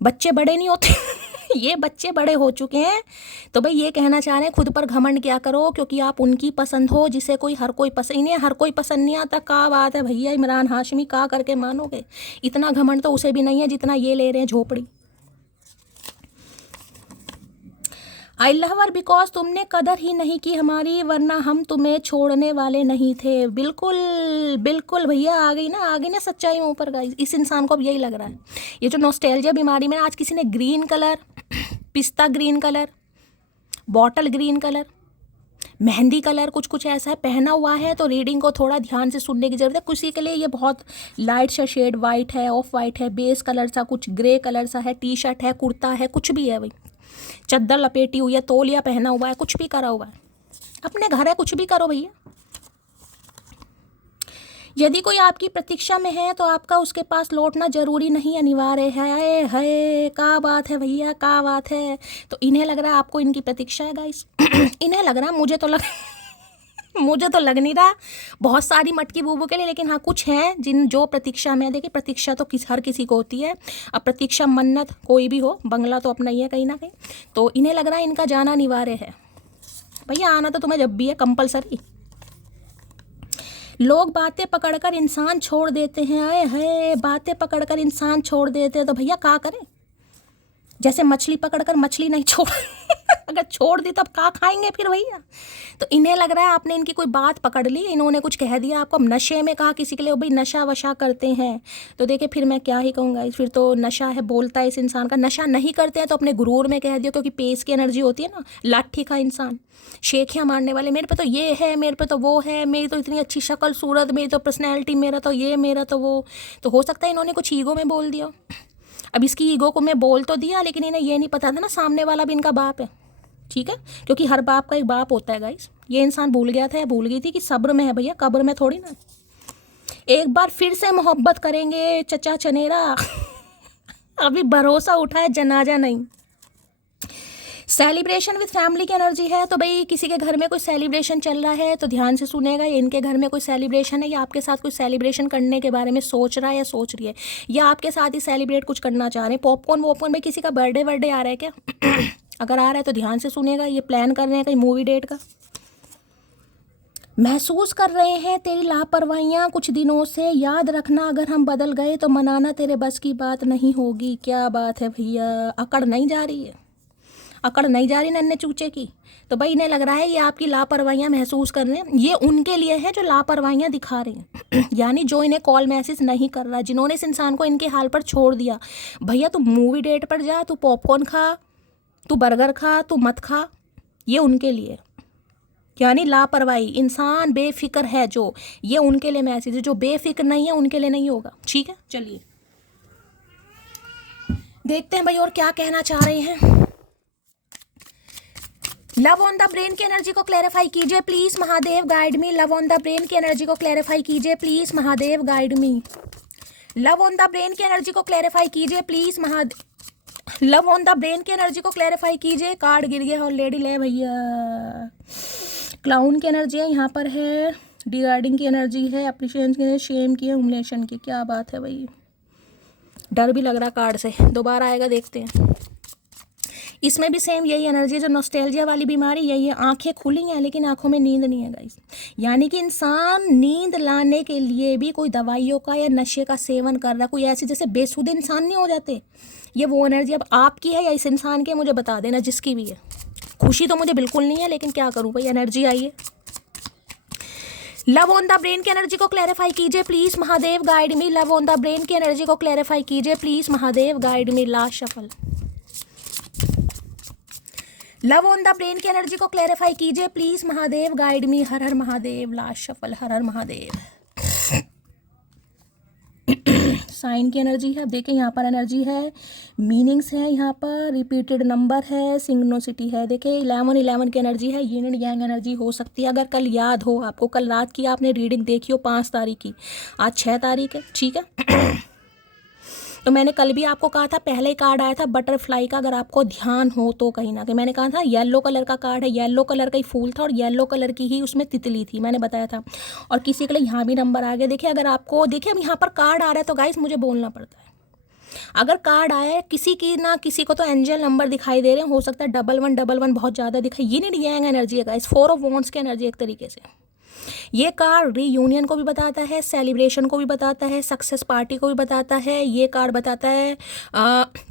बच्चे बड़े नहीं होते। ये बच्चे बड़े हो चुके हैं। तो भाई ये कहना चाह रहे हैं खुद पर घमंड क्या करो, क्योंकि आप उनकी पसंद हो जिसे हर कोई पसंद नहीं है। हर कोई पसंद नहीं आता, का बात है भैया। इमरान हाशमी, का करके मानोगे। इतना घमंड तो उसे भी नहीं है जितना ये ले रहे हैं झोपड़ी। आई लव हर बिकॉज तुमने कदर ही नहीं की हमारी, वरना हम तुम्हें छोड़ने वाले नहीं थे। बिल्कुल बिल्कुल भैया, आ गई ना सच्चाई मुँह पर गाइस। इस इंसान को अब यही लग रहा है, ये जो नॉस्टैल्जिया बीमारी में, आज किसी ने ग्रीन कलर, पिस्ता green colour, bottle green colour, mehndi colour, कुछ ऐसा है पहना हुआ है। तो रीडिंग को थोड़ा ध्यान से सुनने की ज़रूरत है। किसी के लिए ये बहुत लाइट सा शेड, वाइट है, ऑफ वाइट है, बेस कलर सा, कुछ ग्रे कलर सा है, टी शर्ट है, कुर्ता है, कुछ भी है भाई, चद्दर लपेटी हुई है, तौलिया पहना हुआ है, कुछ भी करा हुआ है, अपने घर है, कुछ भी करो भैया। यदि कोई आपकी प्रतीक्षा में है तो आपका उसके पास लौटना जरूरी नहीं, अनिवार्य है। का बात है भैया, का बात है। तो इन्हें लग रहा है आपको इनकी प्रतीक्षा है गाइस। इन्हें लग रहा है, मुझे तो लग नहीं रहा बहुत सारी मटकी बूबू के लिए, लेकिन हाँ कुछ हैं जो प्रतीक्षा में। देखिए प्रतीक्षा तो हर किसी को होती है। अब प्रतीक्षा मन्नत कोई भी हो, बंगला तो अपना ही है कहीं ना कहीं। तो इन्हें लग रहा है इनका जाना अनिवार्य है। भैया आना तो तुम्हें जब भी है, कंपलसरी। लोग बातें पकड़कर इंसान छोड़ देते हैं, आए है बातें पकड़कर इंसान छोड़ देते हैं, तो भैया क्या करें? जैसे मछली पकड़कर मछली नहीं छोड़ अगर छोड़ दी तब क्या खाएंगे फिर भैया? तो इन्हें लग रहा है आपने इनकी कोई बात पकड़ ली, इन्होंने कुछ कह दिया आपको, नशे में कहा किसी के लिए, भाई नशा वशा करते हैं, तो देखिए फिर मैं क्या ही कहूँगा, फिर तो नशा है बोलता है इस इंसान का। नशा नहीं करते हैं तो अपने गुरूर में कह दिया, क्योंकि पेस की एनर्जी होती है ना, लाठी का इंसान, शेखियाँ मारने वाले, मेरे पे तो ये है, मेरे पे तो वो है, मेरी तो इतनी अच्छी शक्ल सूरत, मेरी तो पर्सनैलिटी, मेरा तो ये, मेरा तो वो। तो हो सकता है इन्होंने कुछ ईगो में बोल दिया। अब इसकी ईगो को मैं बोल तो दिया, लेकिन इन्हें ये नहीं पता था ना सामने वाला भी इनका बाप है, ठीक है, क्योंकि हर बाप का एक बाप होता है गाइस। ये इंसान भूल गया था या भूल गई थी कि सब्र में है भैया, कब्र में थोड़ी ना। एक बार फिर से मोहब्बत करेंगे चचा चनेरा अभी भरोसा उठा है, जनाजा नहीं। सेलिब्रेशन विद फैमिली की एनर्जी है, तो भाई किसी के घर में कोई सेलिब्रेशन चल रहा है तो ध्यान से सुनेगा। इनके घर में कोई सेलिब्रेशन है या आपके साथ कोई सेलिब्रेशन करने के बारे में सोच रहा है या सोच रही है, या आपके साथ ही सेलिब्रेट कुछ करना चाह रहे हैं। पॉपकॉर्न वॉपकॉर्न, भाई किसी का बर्थडे वर्डे आ रहा है क्या? अगर आ रहा है तो ध्यान से सुनेगा, ये प्लान कर रहे हैं कहीं मूवी डेट का। महसूस कर रहे हैं तेरी लापरवाहियाँ कुछ दिनों से, याद रखना अगर हम बदल गए तो मनाना तेरे बस की बात नहीं होगी। क्या बात है भैया, अकड़ नहीं जा रही है, अकड़ नहीं जा रही नन्हे चूचे की। तो भाई इन्हें लग रहा है ये आपकी लापरवाहियाँ महसूस कर रहे हैं, ये उनके लिए है जो लापरवाहियाँ दिखा रहे हैं यानी जो इन्हें कॉल मैसेज नहीं कर रहा, जिन्होंने इस इंसान को इनके हाल पर छोड़ दिया। भैया तू मूवी डेट पर जा, तू पॉपकॉर्न खा, तू बर्गर खा, तू मत खा, ये उनके लिए, यानी लापरवाही। इंसान बेफिक्र है जो, ये उनके लिए मैसेज है, जो बेफिक्र नहीं है उनके लिए नहीं होगा, ठीक है। चलिए देखते हैं भाई और क्या कहना चाह रहे हैं। लव ऑन द ब्रेन की एनर्जी को क्लैरिफाई कीजिए please Mahadev, guide me. Love on the brain की एनर्जी को क्लैरिफाई कीजिए please Mahadev, guide me. Love on the brain की एनर्जी को क्लैरिफाई कीजिए please Mahadev, love on the brain की एनर्जी को क्लैरिफाई कीजिए। कार्ड गिर गया ऑलरेडी, ले भैया। क्लाउन की एनर्जी है यहाँ पर, है डिगार्डिंग की एनर्जी है, अप्रिशिएशन की, शेम की है, हुमलेशन की। क्या बात है भाई, डर भी लग रहा कार्ड से, दोबारा आएगा देखते हैं। इसमें भी सेम यही एनर्जी है, जो नॉस्टैल्जिया वाली बीमारी यही है, आंखें खुली हैं लेकिन आंखों में नींद नहीं है गाइस। यानी कि इंसान नींद लाने के लिए भी कोई दवाइयों का या नशे का सेवन कर रहा है, कोई ऐसे जैसे बेसुध इंसान नहीं हो जाते, ये वो एनर्जी अब आपकी है या इस इंसान की है, मुझे बता देना, जिसकी भी है। खुशी तो मुझे बिल्कुल नहीं है, लेकिन क्या करूँ भाई, एनर्जी आई है। लव ऑन द ब्रेन की एनर्जी को क्लैरिफाई कीजिए please Mahadev, guide me. Love on the brain की एनर्जी को क्लैरिफाई कीजिए please Mahadev, guide me. Last shuffle. Love on the brain की एनर्जी को क्लैरिफाई कीजिए प्लीज महादेव, गाइड मी। हर हर महादेव। लास्ट शफल, हर हर महादेव। साइन की एनर्जी है, अब देखें यहाँ पर एनर्जी है, मीनिंग्स है, यहाँ पर रिपीटेड नंबर है, सिंगनोसिटी है। देखें 11 की एनर्जी है, यिन एंड यांग एनर्जी हो सकती है। अगर कल याद हो आपको, कल रात की आपने रीडिंग देखी हो 5 तारीख की, आज 6 तारीख है, ठीक है। तो मैंने कल भी आपको कहा था, पहले कार्ड आया था बटरफ्लाई का, अगर आपको ध्यान हो तो कहीं ना कहीं मैंने कहा था येलो कलर का कार्ड है, येलो कलर का ही फूल था और येलो कलर की ही उसमें तितली थी, मैंने बताया था। और किसी के लिए यहाँ भी नंबर आ गया। देखिए अगर आपको, देखिए अब यहाँ पर कार्ड आ रहा है तो गाइस मुझे बोलना पड़ता है। अगर कार्ड आया है किसी की ना किसी को, तो एंजल नंबर दिखाई दे रहे हैं, हो सकता है 1111 बहुत ज़्यादा दिखाई। ये नहीं यांग एनर्जी है गाइस, 4 ऑफ वॉन्ड्स की एनर्जी एक तरीके से। ये कार्ड रीयूनियन को भी बताता है, सेलिब्रेशन को भी बताता है, सक्सेस पार्टी को भी बताता है। ये कार्ड बताता है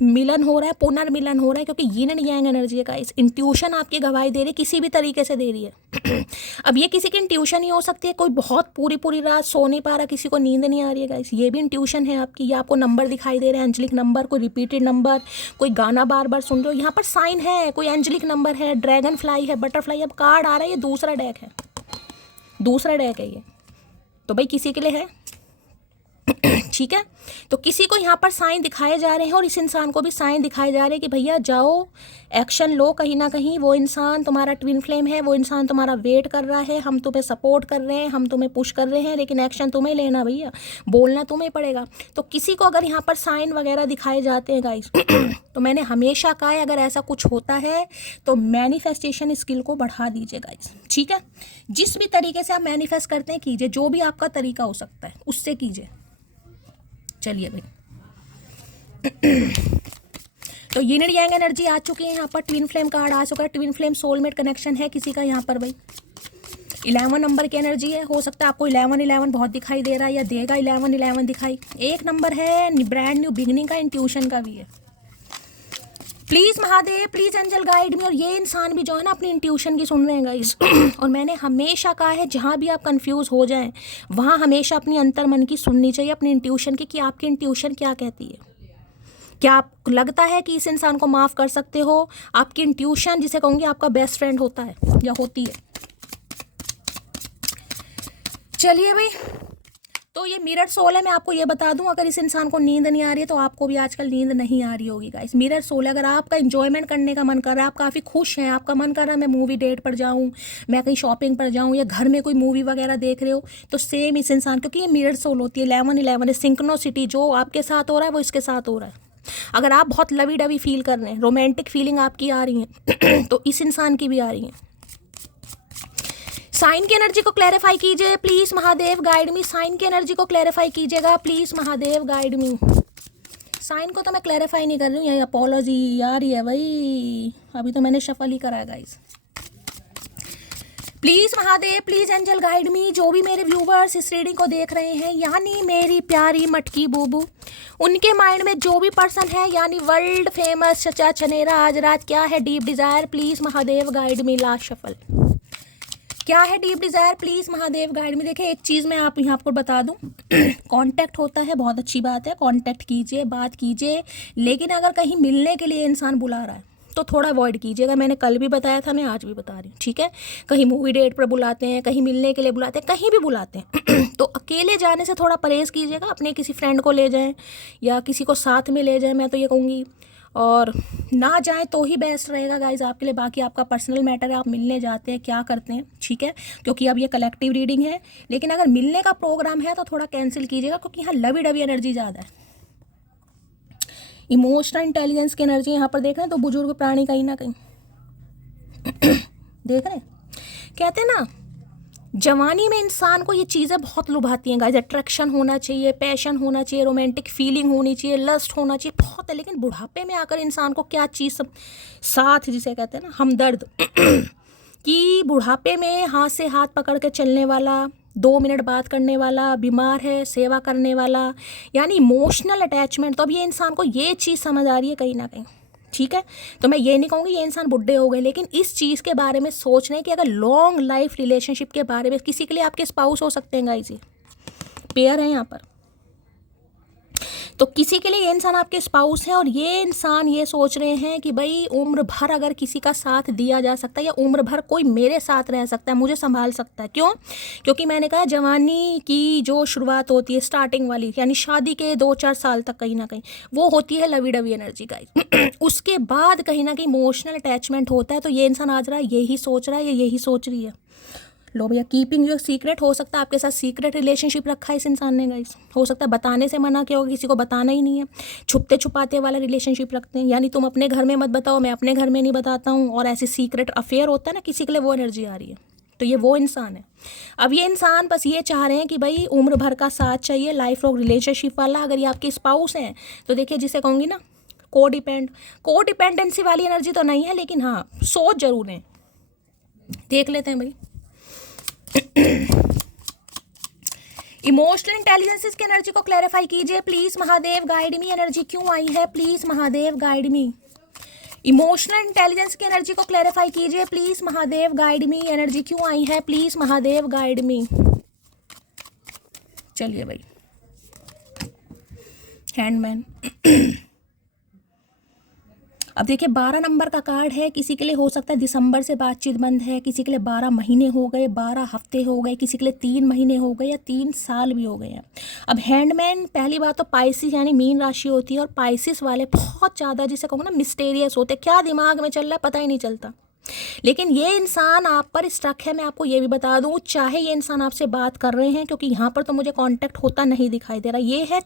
मिलन हो रहा है, पुनर्मिलन हो रहा है, क्योंकि यिन एंड यांग एनर्जी का इस इंट्यूशन आपकी गवाही दे रही है, किसी भी तरीके से दे रही है। अब ये किसी की इंट्यूशन ही हो सकती है, कोई बहुत पूरी पूरी रात सो नहीं पा रहा, किसी को नींद नहीं आ रही है गाइस, ये भी इंट्यूशन है आपकी। ये आपको नंबर दिखाई दे रहे हैं, एंजलिक नंबर, कोई रिपीटेड नंबर, कोई गाना बार बार सुन रहे हो, यहाँ पर साइन है, कोई एंजलिक नंबर है, ड्रैगन फ्लाई है, बटरफ्लाई। अब कार्ड आ रहा है, ये दूसरा डेक है, दूसरा डेक है ये, तो भाई किसी के लिए है, ठीक है। तो किसी को यहाँ पर साइन दिखाए जा रहे हैं और इस इंसान को भी साइन दिखाए जा रहे हैं कि भैया जाओ एक्शन लो, कहीं ना कहीं वो इंसान तुम्हारा ट्विन फ्लेम है, वो इंसान तुम्हारा वेट कर रहा है, हम तुम्हें सपोर्ट कर रहे हैं, हम तुम्हें पुश कर रहे हैं, लेकिन एक्शन तुम्हें लेना भैया, बोलना तुम्हें पड़ेगा। तो किसी को अगर यहाँ पर साइन वगैरह दिखाए जाते हैं गाइस तो मैंने हमेशा कहा है अगर ऐसा कुछ होता है तो मैनिफेस्टेशन स्किल को बढ़ा दीजिए गाइस, ठीक है। जिस भी तरीके से आप मैनिफेस्ट करते हैं कीजिए, जो भी आपका तरीका हो सकता है उससे कीजिए। चलिए भाई तो यिन एंड यांग एनर्जी आ चुकी है, यहाँ पर ट्विन फ्लेम कार्ड आ चुका है, ट्विन फ्लेम सोलमेट कनेक्शन है किसी का यहाँ पर भाई। 11 नंबर की एनर्जी है। हो सकता है आपको 11 बहुत दिखाई दे रहा है या देगा 11 दिखाई। एक नंबर है ब्रांड न्यू बिगनिंग का, इंट्यूशन का भी है। Please Mahadev, please angel guide me. और ये इंसान भी जो है ना अपनी इंट्यूशन की सुन रहे हैं गाइस। और मैंने हमेशा कहा है जहाँ भी आप कंफ्यूज हो जाएं वहाँ हमेशा अपनी अंतर मन की सुननी चाहिए, अपनी इंट्यूशन की, कि आपकी इंट्यूशन क्या कहती है। क्या आपको लगता है कि इस इंसान को माफ़ कर सकते हो? आपकी इंट्यूशन, जिसे कहूँगी आपका बेस्ट फ्रेंड होता है या होती है। चलिए भाई, तो ये मिरर सोल है। मैं आपको ये बता दूं, अगर इस इंसान को नींद नहीं आ रही है तो आपको भी आजकल नींद नहीं आ रही होगी गाइस। मिरर सोल, अगर आपका एंजॉयमेंट करने का मन कर रहा है, आप काफ़ी खुश हैं, आपका मन कर रहा है मैं मूवी डेट पर जाऊं, मैं कहीं शॉपिंग पर जाऊं, या घर में कोई मूवी वगैरह देख रहे हो, तो सेम इस इंसान, क्योंकि ये मिरर सोल होती है। 11 सिंक्रोनिसिटी, जो आपके साथ हो रहा है वो इसके साथ हो रहा है। अगर आप बहुत लवी डवी फील कर रहे हैं, रोमांटिक फीलिंग आपकी आ रही है तो इस इंसान की भी आ रही है। साइन की एनर्जी को क्लैरिफाई कीजिए please Mahadev guide me. Sign की एनर्जी को क्लैरिफाई कीजिएगा please Mahadev guide me. Sign को तो मैं क्लैरिफाई नहीं कर रही हूँ, यही अपोलॉजी आ रही है भाई। अभी तो मैंने शफल ही करा है guys. Please Mahadev, please angel guide me. जो भी मेरे व्यूवर्स इस रीडिंग को देख रहे हैं, यानी मेरी प्यारी मटकी बूबू, उनके माइंड में जो भी पर्सन है, यानी वर्ल्ड फेमस चचा चनेरा आज रात, क्या है deep Dzire, please Mahadev guide me. Last shuffle, क्या है deep Dzire, please Mahadev guide में। देखिए एक चीज़ मैं आप यहाँ आपको बता दूँ, कांटेक्ट होता है, बहुत अच्छी बात है, कांटेक्ट कीजिए, बात कीजिए, लेकिन अगर कहीं मिलने के लिए इंसान बुला रहा है तो थोड़ा अवॉइड कीजिएगा। मैंने कल भी बताया था, मैं आज भी बता रही हूँ, ठीक है। कहीं मूवी डेट पर बुलाते हैं, कहीं मिलने के लिए बुलाते हैं, कहीं भी बुलाते हैं तो अकेले जाने से थोड़ा परहेज़ कीजिएगा। अपने किसी फ्रेंड को ले जाएं या किसी को साथ में ले जाएं, मैं तो ये कहूँगी, और ना जाएं तो ही बेस्ट रहेगा गाइज आपके लिए। बाकी आपका पर्सनल मैटर है, आप मिलने जाते हैं क्या करते हैं, ठीक है, क्योंकि अब ये कलेक्टिव रीडिंग है। लेकिन अगर मिलने का प्रोग्राम है तो थोड़ा कैंसिल कीजिएगा, क्योंकि यहाँ लवी डवी एनर्जी ज़्यादा है। इमोशनल इंटेलिजेंस की एनर्जी यहाँ पर देख रहे हैं, तो बुजुर्ग प्राणी कहीं ना कहीं देख रहे हैं। कहते हैं ना, जवानी में इंसान को ये चीज़ें बहुत लुभाती हैं गाइस। अट्रैक्शन होना चाहिए, पैशन होना चाहिए, रोमांटिक फीलिंग होनी चाहिए, लस्ट होना चाहिए, बहुत है। लेकिन बुढ़ापे में आकर इंसान को क्या चीज़ सब साथ, जिसे कहते हैं ना हमदर्द कि बुढ़ापे में हाथ से हाथ पकड़ के चलने वाला, 2 मिनट बात करने वाला, बीमार है सेवा करने वाला, यानी इमोशनल अटैचमेंट। तो अब ये इंसान को ये चीज़ समझ आ रही है कहीं ना कहीं, ठीक है। तो मैं ये नहीं कहूँगी ये इंसान बुढ़े हो गए, लेकिन इस चीज़ के बारे में सोच रहे हैं कि अगर लॉन्ग लाइफ रिलेशनशिप के बारे में, किसी के लिए आपके स्पाउस हो सकते हैं गाइस, ये पेयर है यहाँ पर, तो किसी के लिए ये इंसान आपके स्पाउस है। और ये इंसान ये सोच रहे हैं कि भाई उम्र भर अगर किसी का साथ दिया जा सकता है, या उम्र भर कोई मेरे साथ रह सकता है, मुझे संभाल सकता है। क्यों? क्योंकि मैंने कहा जवानी की जो शुरुआत होती है स्टार्टिंग वाली, यानी शादी के 2-4 साल तक कहीं ना कहीं वो होती है लवी डवी एनर्जी गाइस। उसके बाद कहीं ना कहीं इमोशनल अटैचमेंट होता है। तो ये इंसान आज रहा है यही सोच रहा है, या यही सोच रही है। लो भैया, कीपिंग योर सीक्रेट, हो सकता है आपके साथ सीक्रेट रिलेशनशिप रखा है इस इंसान ने गाइस। हो सकता है बताने से मना किया होगा, किसी को बताना ही नहीं है, छुपते छुपाते वाला रिलेशनशिप रखते हैं, यानी तुम अपने घर में मत बताओ, मैं अपने घर में नहीं बताता हूँ, और ऐसे सीक्रेट अफेयर होता है ना किसी के लिए, वो एनर्जी आ रही है। तो ये वो इंसान है। अब ये इंसान बस ये चाह रहे हैं कि भाई उम्र भर का साथ चाहिए, लाइफ लॉन्ग रिलेशनशिप वाला। अगर ये आपके स्पाउस हैं तो देखिए, जिसे कहूँगी ना को डिपेंडेंसी वाली एनर्जी तो नहीं है, लेकिन हाँ सोच जरूर है। देख लेते हैं भाई। इमोशनल इंटेलिजेंस की एनर्जी को क्लैरिफाई कीजिए please Mahadev guide me. Energy क्यों आई है, please Mahadev guide me. Emotional intelligence की एनर्जी को क्लैरिफाई कीजिए please Mahadev guide me. Energy क्यों आई है, प्लीज महादेव गाइड मी। चलिए भाई, हैंडमैन। अब देखिए 12 नंबर का कार्ड है। किसी के लिए हो सकता है दिसंबर से बातचीत बंद है, किसी के लिए 12 महीने हो गए, 12 हफ्ते हो गए, किसी के लिए 3 महीने हो गए, या 3 साल भी हो गए हैं। अब हैंडमैन, पहली बात तो पाइसिस यानी मीन राशि होती है, और पाइसिस वाले बहुत ज़्यादा, जिसे कहूँ ना, मिस्टेरियस होते, क्या दिमाग में चल रहा है पता ही नहीं चलता। लेकिन ये इंसान आप पर स्टक है। मैं आपको ये भी बता दूँ, चाहे ये इंसान आपसे बात कर रहे हैं, क्योंकि यहाँ पर तो मुझे कॉन्टैक्ट होता नहीं दिखाई दे रहा, ये है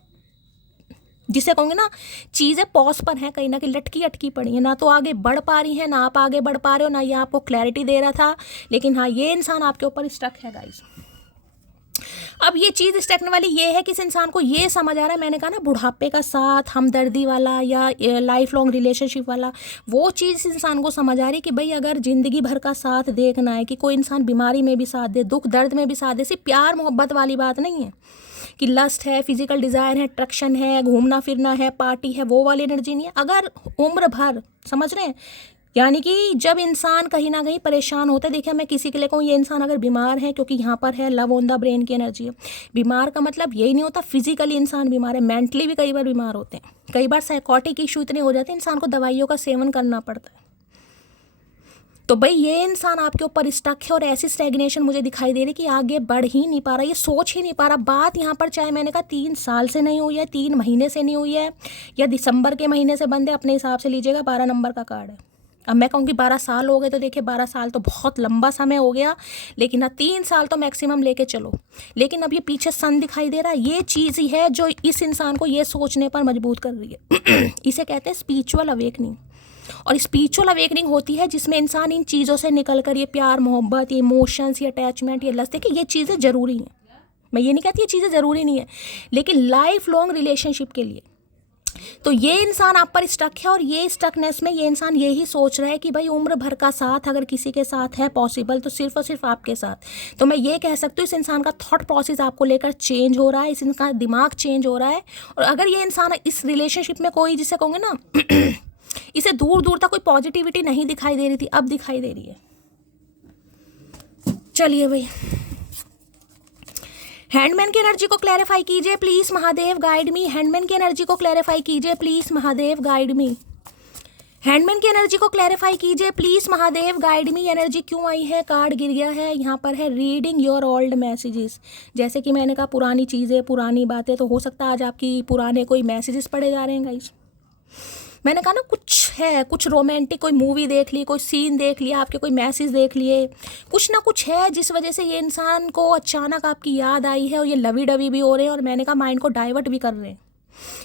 जिसे कहूँगे ना, चीज़ें पॉज पर हैं, कहीं ना कहीं लटकी अटकी पड़ी हैं, ना तो आगे बढ़ पा रही हैं, ना आप आगे बढ़ पा रहे हो, ना ये आपको क्लैरिटी दे रहा था। लेकिन हाँ, ये इंसान आपके ऊपर स्टक है गाइस। अब ये चीज़ स्टेकने वाली ये है कि इस इंसान को ये समझ आ रहा है, मैंने कहा ना बुढ़ापे का साथ, हमदर्दी वाला या लाइफ लॉन्ग रिलेशनशिप वाला, वो चीज़ इस इंसान को समझ आ रही है कि भाई अगर ज़िंदगी भर का साथ देखना है, कि कोई इंसान बीमारी में भी साथ दे, दुख दर्द में भी साथ दे, सिर्फ प्यार मोहब्बत वाली बात नहीं है कि लस्ट है, फिजिकल डिज़ायर है, अट्रैक्शन है, घूमना फिरना है, पार्टी है, वो वाली एनर्जी नहीं है। अगर उम्र भर, समझ रहे हैं, यानी कि जब इंसान कहीं ना कहीं परेशान होता है, देखिए मैं किसी के लिए कहूँ ये इंसान अगर बीमार है, क्योंकि यहाँ पर है लव ऑन द ब्रेन की एनर्जी है, बीमार का मतलब यही नहीं होता फिजिकली इंसान बीमार है, मेंटली भी कई बार बीमार होते हैं, कई बार साइकोटिक इशू इतने हो जाते हैं इंसान को दवाइयों का सेवन करना पड़ता है। तो भाई ये इंसान आपके ऊपर स्टक है और ऐसी स्टैग्नेशन मुझे दिखाई दे रही कि आगे बढ़ ही नहीं पा रहा, ये सोच ही नहीं पा रहा। बात यहाँ पर चाहे मैंने कहा 3 साल से नहीं हुई है, 3 महीने से नहीं हुई है, या दिसंबर के महीने से बंद है, अपने हिसाब से लीजिएगा, 12 नंबर का कार्ड है। अब मैं कहूँगी 12 साल हो गए, तो देखिए 12 साल तो बहुत लंबा समय हो गया, लेकिन ना 3 साल तो मैक्सिमम लेके चलो। लेकिन अब ये पीछे सन दिखाई दे रहा है, ये चीज़ ही है जो इस इंसान को ये सोचने पर मजबूर कर रही है। इसे कहते हैं स्पिरिचुअल अवेकनिंग। और स्पिरिचुअल अवेकनिंग होती है जिसमें इंसान इन चीज़ों से निकल कर, ये प्यार मोहब्बत, ये इमोशंस, ये अटैचमेंट, ये लस्ट, देखिए ये चीज़ें ज़रूरी हैं, मैं ये नहीं कहती ये चीज़ें ज़रूरी नहीं है, लेकिन लाइफ लॉन्ग रिलेशनशिप के लिए तो ये इंसान आप पर स्टक है। और ये स्टकनेस में ये इंसान यही सोच रहा है कि भाई उम्र भर का साथ अगर किसी के साथ है पॉसिबल, तो सिर्फ और सिर्फ आपके साथ। तो मैं ये कह सकती हूँ इस इंसान का थॉट प्रोसेस आपको लेकर चेंज हो रहा है, इस इंसान का दिमाग चेंज हो रहा है। और अगर ये इंसान इस रिलेशनशिप में कोई, जिसे कहूँगे ना इसे दूर दूर तक कोई पॉजिटिविटी नहीं दिखाई दे रही थी, अब दिखाई दे रही है। चलिए भाई, हैंडमैन की एनर्जी को क्लैरिफाई कीजिए please Mahadev, guide me. Handman की एनर्जी को क्लैरिफाई कीजिए please Mahadev, guide me. Handman की एनर्जी को क्लैरिफाई कीजिए please Mahadev, guide me. Energy क्यों आई है, कार्ड गिर गया है, यहाँ पर है रीडिंग योर ओल्ड मैसेजेस। जैसे कि मैंने कहा पुरानी चीज़ें, पुरानी बातें, तो हो सकता है आज आपकी पुराने कोई मैसेजेस पढ़े जा रहे हैं गाइस। मैंने कहा ना कुछ है, कुछ रोमांटिक कोई मूवी देख ली, कोई सीन देख लिया, आपके कोई मैसेज देख लिए, कुछ ना कुछ है जिस वजह से ये इंसान को अचानक आपकी याद आई है और ये लवी डवी भी हो रहे हैं। और मैंने कहा माइंड को डाइवर्ट भी कर रहे हैं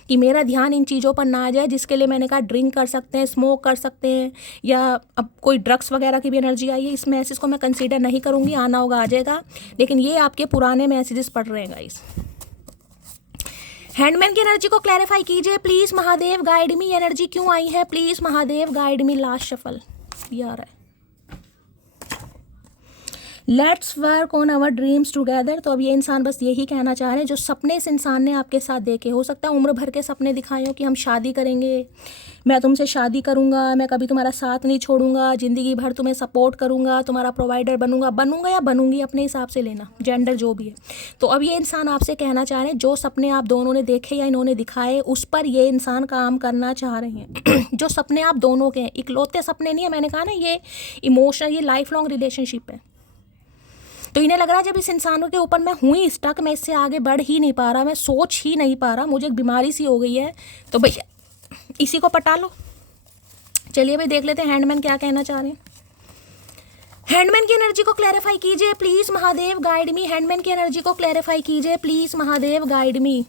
कि मेरा ध्यान इन चीज़ों पर ना आ जाए, जिसके लिए मैंने कहा ड्रिंक कर सकते हैं, स्मोक कर सकते हैं, या अब कोई ड्रग्स वगैरह की भी एनर्जी आई है। इस मैसेज को मैं कंसीडर नहीं करूँगी, आना होगा आ जाएगा, लेकिन ये आपके पुराने मैसेजेस पढ़ रहे हैं गाइस। हैंडमैन की एनर्जी को क्लैरिफाई कीजिए please Mahadev, guide me. Energy क्यों आई है please Mahadev, guide me. Last shuffle यार है, let's work on our dreams together. तो अब ये इंसान बस यही कहना चाह रहे हैं, जो सपने इस इंसान ने आपके साथ देखे, हो सकता है उम्र भर के सपने दिखाए हो कि हम शादी करेंगे, मैं तुमसे शादी करूंगा, मैं कभी तुम्हारा साथ नहीं छोड़ूंगा, ज़िंदगी भर तुम्हें सपोर्ट करूंगा, तुम्हारा प्रोवाइडर बनूंगा या बनूंगी, अपने हिसाब से लेना, जेंडर जो भी है। तो अब ये इंसान आपसे कहना चाह रहे हैं, जो सपने आप दोनों ने देखे या इन्होंने दिखाए, उस पर ये इंसान काम करना चाह रहे हैं। जो सपने आप दोनों के हैं, इकलौते सपने नहीं है, मैंने कहा ना ये इमोशनल, ये लाइफ लॉन्ग रिलेशनशिप है। तो इन्हें लग रहा है जब इस इंसान के ऊपर मैं हुई स्टक, मैं इससे आगे बढ़ ही नहीं पा रहा, मैं सोच ही नहीं पा रहा, मुझे एक बीमारी सी हो गई है, तो भैया इसी को पटा लो। चलिए भाई देख लेते हैं हैंडमैन क्या कहना चाह रहे हैं। हैंडमैन की एनर्जी को क्लैरिफाई कीजिए please Mahadev, guide me. Handman की एनर्जी को क्लैरिफाई कीजिए please Mahadev, guide me.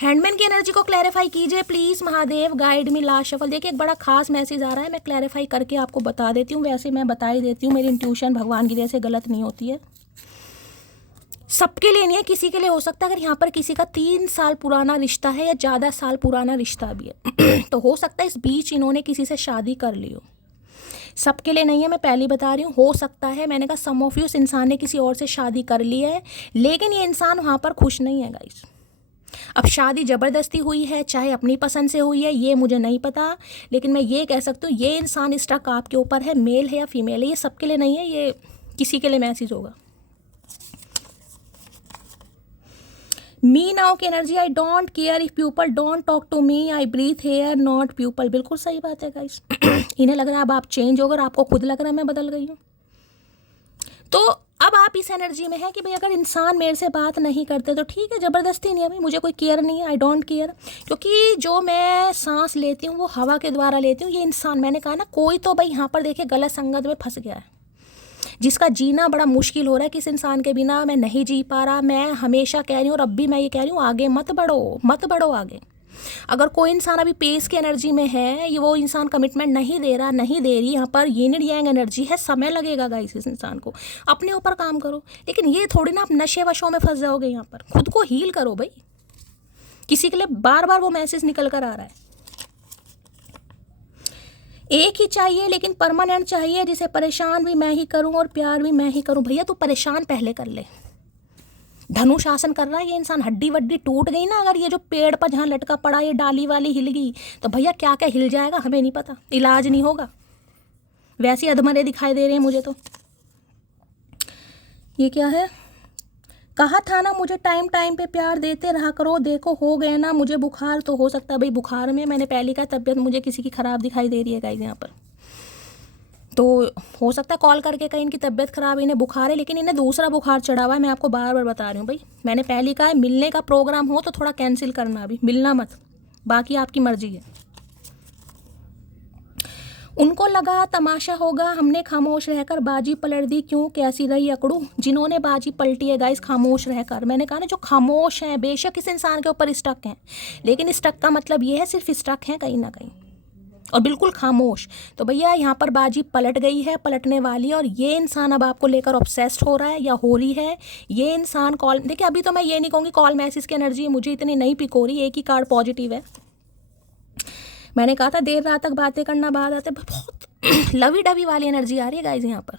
Handman की एनर्जी को क्लैरिफाई कीजिए please Mahadev, guide me. Last shuffle. देखिए एक बड़ा खास मैसेज आ रहा है, मैं क्लैरिफाई करके आपको बता देती हूँ। वैसे मैं बता ही देती हूँ, मेरी इंट्यूशन भगवान की जैसे गलत नहीं होती है, सबके लिए नहीं है, किसी के लिए हो सकता है। अगर यहाँ पर किसी का 3 साल पुराना रिश्ता है या ज़्यादा साल पुराना रिश्ता भी है तो हो सकता है इस बीच इन्होंने किसी से शादी कर ली हो। सबके लिए नहीं है, मैं पहले बता रही हूँ, हो सकता है। मैंने कहा सम ऑफ यू, उस इंसान ने किसी और से शादी कर ली है, लेकिन ये इंसान वहाँ पर खुश नहीं है गाइस। अब शादी ज़बरदस्ती हुई है, चाहे अपनी पसंद से हुई है, ये मुझे नहीं पता, लेकिन मैं ये कह सकती हूँ ये इंसान स्टक आपके ऊपर है, मेल है या फीमेल है, ये सबके लिए नहीं है, ये किसी के लिए मैसेज होगा। मी नाउ की energy, I don't care if people don't talk to me, I breathe air not people. बिल्कुल सही बात है गाइस। इन्हें लग रहा है अब आप चेंज हो गए, आपको खुद लग रहा है मैं बदल गई हूँ। तो अब आप इस एनर्जी में है कि भाई अगर इंसान मेरे से बात नहीं करते तो ठीक है, ज़बरदस्ती नहीं है भाई, मुझे कोई केयर नहीं है, आई डोंट केयर, क्योंकि जो मैं सांस लेती हूँ वो हवा के द्वारा लेती हूँ। ये इंसान, मैंने कहा ना, कोई तो भाई यहाँ पर देखिए गलत संगत में फंस गया है, जिसका जीना बड़ा मुश्किल हो रहा है, किस इंसान के बिना मैं नहीं जी पा रहा। मैं हमेशा कह रही हूँ और अब भी मैं ये कह रही हूँ, आगे मत बढ़ो, मत बढ़ो आगे। अगर कोई इंसान अभी पेस की एनर्जी में है, ये वो इंसान कमिटमेंट नहीं दे रहा, नहीं दे रही, यहाँ पर यिन यांग एनर्जी है, समय लगेगा गाइस इस इंसान को। अपने ऊपर काम करो, लेकिन ये थोड़ी ना आप नशे वशों में फंस जाओगे। यहाँ पर खुद को हील करो भाई। किसी के लिए बार बार वो मैसेज निकल कर आ रहा है। एक ही चाहिए लेकिन परमानेंट चाहिए, जिसे परेशान भी मैं ही करूं और प्यार भी मैं ही करूं। भैया तू परेशान पहले कर ले। धनु शासन कर रहा है ये इंसान, हड्डी वड्डी टूट गई ना, अगर ये जो पेड़ पर जहाँ लटका पड़ा ये डाली वाली हिल गई तो भैया क्या क्या हिल जाएगा हमें नहीं पता, इलाज नहीं होगा। वैसे अधमरे दिखाई दे रहे हैं मुझे तो। ये क्या है, कहा था ना मुझे टाइम टाइम पे प्यार देते रहा करो, देखो हो गया ना मुझे बुखार। तो हो सकता है भाई बुखार में, मैंने पहले कहा तबीयत मुझे किसी की ख़राब दिखाई दे रही है गाइस यहाँ पर, तो हो सकता है कॉल करके कहीं इनकी तबीयत ख़राब है, इन्हें बुखार है, लेकिन इन्हें दूसरा बुखार चढ़ा हुआ है। मैं आपको बार बार बता रही हूँ भाई, मैंने पहले कहा है मिलने का प्रोग्राम हो तो थोड़ा कैंसिल करना, अभी मिलना मत, बाकी आपकी मर्जी है। उनको लगा तमाशा होगा, हमने खामोश रहकर बाजी पलट दी, क्यों कैसी रही अकड़ू। जिन्होंने बाजी पलटी है गाइस खामोश रहकर, मैंने कहा ना जो खामोश हैं, बेशक इस इंसान के ऊपर स्टक हैं, लेकिन स्टक का मतलब ये है सिर्फ स्टक हैं कहीं ना कहीं और बिल्कुल खामोश। तो भैया यहाँ पर बाजी पलट गई है, पलटने वाली है, और ये इंसान अब आपको लेकर ऑब्सेस्ड हो रहा है या हो रही है। ये इंसान कॉल, देखिए अभी तो मैं ये नहीं कहूँगी कॉल मैसेज की एनर्जी मुझे इतनी नहीं पिक हो रही, एक ही कार्ड पॉजिटिव है। मैंने कहा था देर रात तक बातें करना, बाद आते बहुत लवी डवी वाली एनर्जी आ रही है गाइज यहाँ पर।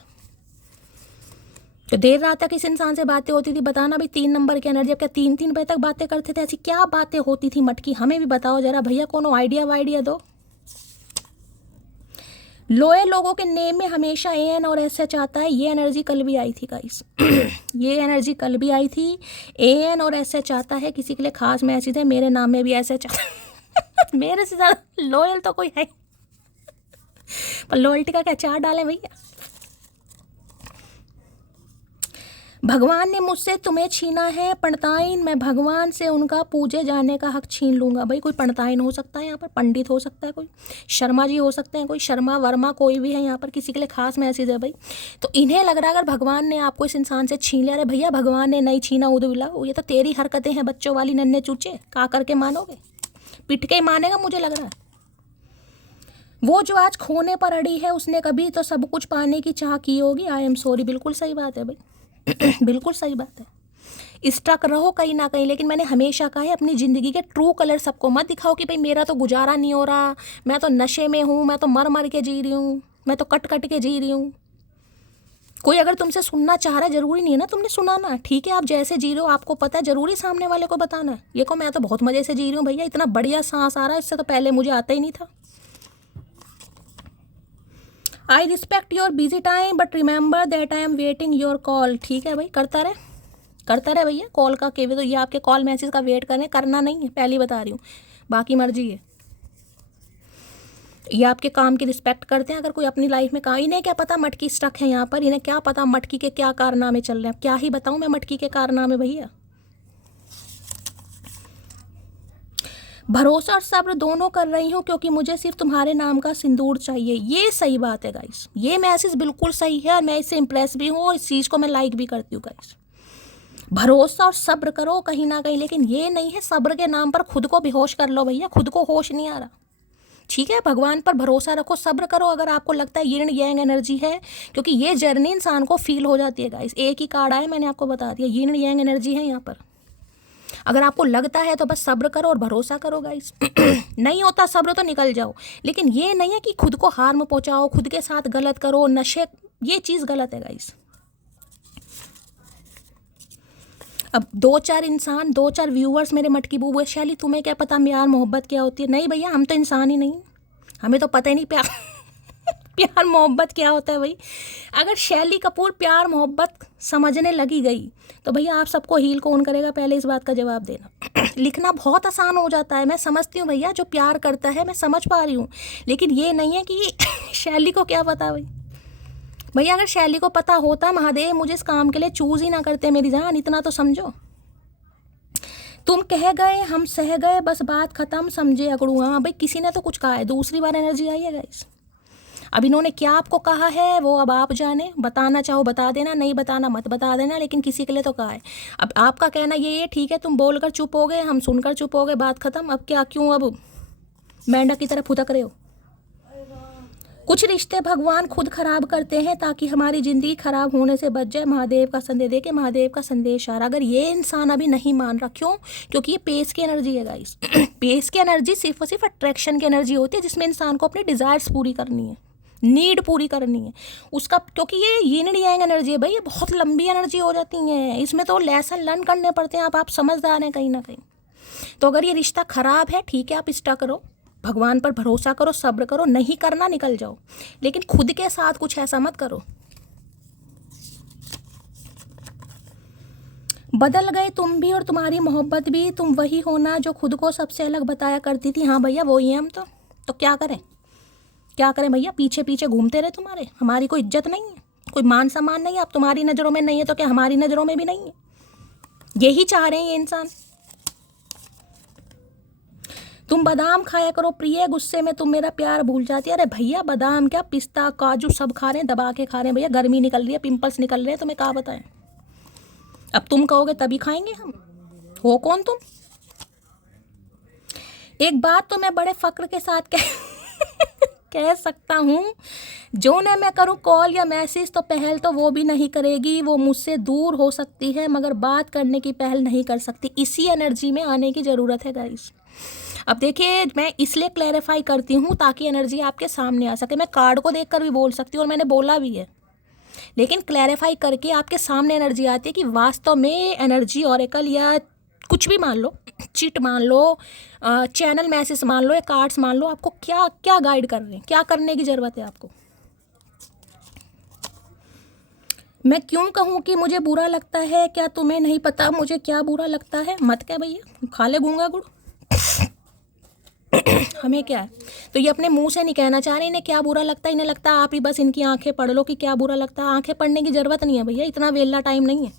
तो देर रात तक इस इंसान से बातें होती थी, बताना भाई 3 नंबर की एनर्जी। अब क्या 3-3 बजे तक बातें करते थे, ऐसी क्या बातें होती थी मटकी, हमें भी बताओ जरा भैया, कोनो आइडिया वाइडिया दो। लोए लोगों के नेम में हमेशा AN और SH आता है, ये एनर्जी कल भी आई थी गाइस ये एनर्जी कल भी आई थी, AN और SH आता है। किसी के लिए खास मैसेज है, मेरे नाम में भी SH आता है मेरे से ज़्यादा लॉयल तो कोई है पर लॉयल्टी का क्या चार डाले भैया। भगवान ने मुझसे तुम्हें छीना है पंडिताइन, मैं भगवान से उनका पूजे जाने का हक छीन लूँगा। भाई कोई पंडिताइन हो सकता है यहाँ पर, पंडित हो सकता है, कोई शर्मा जी हो सकते हैं, कोई शर्मा वर्मा कोई भी है यहाँ पर, किसी के लिए खास मैसेज है भाई। तो इन्हें लग रहा है अगर भगवान ने आपको इस इंसान से छीन लिया, अरे भैया भगवान ने नहीं छीना उदविला, ये तो तेरी हरकतें हैं बच्चों वाली, नन्हे चूचे, का करके मानोगे, पिट के ही मानेगा मुझे लग रहा है। वो जो आज खोने पर अड़ी है उसने कभी तो सब कुछ पाने की चाह की होगी। आई एम सॉरी, बिल्कुल सही बात है भाई बिल्कुल सही बात है। स्टक रहो कहीं ना कहीं, लेकिन मैंने हमेशा कहा है अपनी ज़िंदगी के ट्रू कलर सबको मत दिखाओ कि भाई मेरा तो गुजारा नहीं हो रहा, मैं तो नशे में हूँ, मैं तो मर मर के जी रही हूँ, मैं तो कट कट के जी रही हूँ। कोई अगर तुमसे सुनना चाह रहा है, ज़रूरी नहीं है ना तुमने सुनाना, ठीक है आप जैसे जी रहे हो आपको पता है, ज़रूरी सामने वाले को बताना है। ये को मैं तो बहुत मज़े से जी रही हूँ भैया, इतना बढ़िया सांस आ रहा है, इससे तो पहले मुझे आता ही नहीं था। I respect your busy time but remember that I am waiting your call. ठीक है भाई, करता रहे भैया कॉल का केवल, तो ये आपके कॉल मैसेज का वेट करें, करना नहीं है, पहले बता रही हूँ, बाकी मर्जी है। ये आपके काम की रिस्पेक्ट करते हैं। अगर कोई अपनी लाइफ में काम, इन्हें क्या पता मटकी स्टक है यहाँ पर, इन्हें क्या पता मटकी के क्या कारनामे चल रहे हैं। क्या ही बताऊँ मैं मटकी के कारनामे भैया। भरोसा और सब्र दोनों कर रही हूँ क्योंकि मुझे सिर्फ तुम्हारे नाम का सिंदूर चाहिए। ये सही बात है गाइस, ये मैसेज बिल्कुल सही है और मैं इससे इम्प्रेस भी हूँ और इस चीज़ को मैं लाइक भी करती हूँ गाइस। भरोसा और सब्र करो कहीं ना कहीं, लेकिन ये नहीं है सब्र के नाम पर खुद को बेहोश कर लो भैया, खुद को होश नहीं आ रहा। ठीक है, भगवान पर भरोसा रखो, सब्र करो अगर आपको लगता है यिन यांग एनर्जी है, क्योंकि ये जर्नी इंसान को फील हो जाती है गाइस। एक ही कार्ड आया, मैंने आपको बता दिया, यिन यांग एनर्जी है यहाँ पर। अगर आपको लगता है तो बस सब्र करो और भरोसा करो गाइस नहीं होता सब्र तो निकल जाओ, लेकिन ये नहीं है कि खुद को हार्म पहुंचाओ, खुद के साथ गलत करो, नशे, ये चीज़ गलत है गाइस। अब 2-4 इंसान, 2-4 व्यूअर्स मेरे मटकी बूबू, शैली तुम्हें क्या पता प्यार मोहब्बत क्या होती है। नहीं भैया, हम तो इंसान ही नहीं, हमें तो पता ही नहीं प्यार प्यार मोहब्बत क्या होता है भाई। अगर शैली कपूर प्यार मोहब्बत समझने लगी गई तो भैया आप सबको हील कौन करेगा, पहले इस बात का जवाब देना। लिखना बहुत आसान हो जाता है, मैं समझती हूँ भैया, जो प्यार करता है मैं समझ पा रही हूँ, लेकिन ये नहीं है कि शैली को क्या पता भाई। भैया अगर शैली को पता होता, महादेव मुझे इस काम के लिए चूज़ ही ना करते मेरी जान, इतना तो समझो। तुम कह गए हम सह गए, बस बात खत्म, समझे अकड़ू। हाँ भाई, किसी ने तो कुछ कहा है, दूसरी बार एनर्जी आई है गाइस। अब इन्होंने क्या आपको कहा है वो अब आप जाने, बताना चाहो बता देना, नहीं बताना मत बता देना, लेकिन किसी के लिए तो कहा है। अब आपका कहना ये ठीक है, तुम बोलकर चुप हो गए, हम सुनकर चुप हो गए, बात खत्म। अब क्या, क्यों अब मेंढक की तरह फुदक रहे हो? कुछ रिश्ते भगवान खुद खराब करते हैं ताकि हमारी ज़िंदगी खराब होने से बच जाए। महादेव का संदेश दे के महादेव का संदेश आ रहा। अगर ये इंसान अभी नहीं मान रहा, क्यों? क्योंकि ये पेस की एनर्जी है गाइस। पेस की एनर्जी सिर्फ और सिर्फ अट्रैक्शन की एनर्जी होती है, जिसमें इंसान को अपनी डिज़ायर्स पूरी करनी है, नीड पूरी करनी है उसका। क्योंकि ये यिन एंड यांग एनर्जी है भाई, ये बहुत लंबी एनर्जी हो जाती है, इसमें तो लेसन लर्न करने पड़ते हैं। आप समझदार हैं कहीं ना कहीं। तो अगर ये रिश्ता ख़राब है, ठीक है, आप स्टक करो, भगवान पर भरोसा करो, सब्र करो, नहीं करना निकल जाओ, लेकिन खुद के साथ कुछ ऐसा मत करो। बदल गए तुम भी और तुम्हारी मोहब्बत भी, तुम वही होना जो खुद को सबसे अलग बताया करती थी। हाँ भैया वही हैं हम तो क्या करें, क्या करें भैया? पीछे पीछे घूमते रहे तुम्हारे, हमारी कोई इज्जत नहीं है, कोई मान सम्मान नहीं है। अब तुम्हारी नज़रों में नहीं है तो क्या हमारी नज़रों में भी नहीं है? यही चाह रहे हैं ये इंसान। तुम बादाम खाया करो प्रिय, गुस्से में तुम मेरा प्यार भूल जाती है। अरे भैया बादाम क्या, पिस्ता काजू सब खा रहे हैं, दबा के खा रहे हैं भैया। गर्मी निकल रही है, पिंपल्स निकल रहे हैं, तुम्हें क्या बताएं? अब तुम कहोगे तभी खाएंगे हम? हो कौन तुम? एक बात तो मैं बड़े फक्र के साथ कह सकता हूँ, जो न मैं करूँ कॉल या मैसेज तो पहल तो वो भी नहीं करेगी। वो मुझसे दूर हो सकती है मगर बात करने की पहल नहीं कर सकती। इसी एनर्जी में आने की ज़रूरत है गाइस। अब देखिए, मैं इसलिए क्लैरिफाई करती हूँ ताकि एनर्जी आपके सामने आ सके। मैं कार्ड को देखकर भी बोल सकती हूँ और मैंने बोला भी है, लेकिन क्लैरिफाई करके आपके सामने एनर्जी आती है कि वास्तव में एनर्जी ऑरेकल या कुछ भी मान लो, चिट मान लो, चैनल मैसेज मान लो या कार्ड्स मान लो, आपको क्या क्या गाइड कर रहे हैं, क्या करने की ज़रूरत है आपको। मैं क्यों कहूँ कि मुझे बुरा लगता है, क्या तुम्हें नहीं पता मुझे क्या बुरा लगता है? मत क्या भैया, खा ले गूंगा गुड़, हमें क्या है? तो ये अपने मुंह से नहीं कहना चाह रहे इन्हें क्या बुरा लगता है। इन्हें लगता है आप ही बस इनकी आंखें पढ़ लो कि क्या बुरा लगता है। आंखें पढ़ने की ज़रूरत नहीं है भैया, इतना वेला टाइम नहीं है।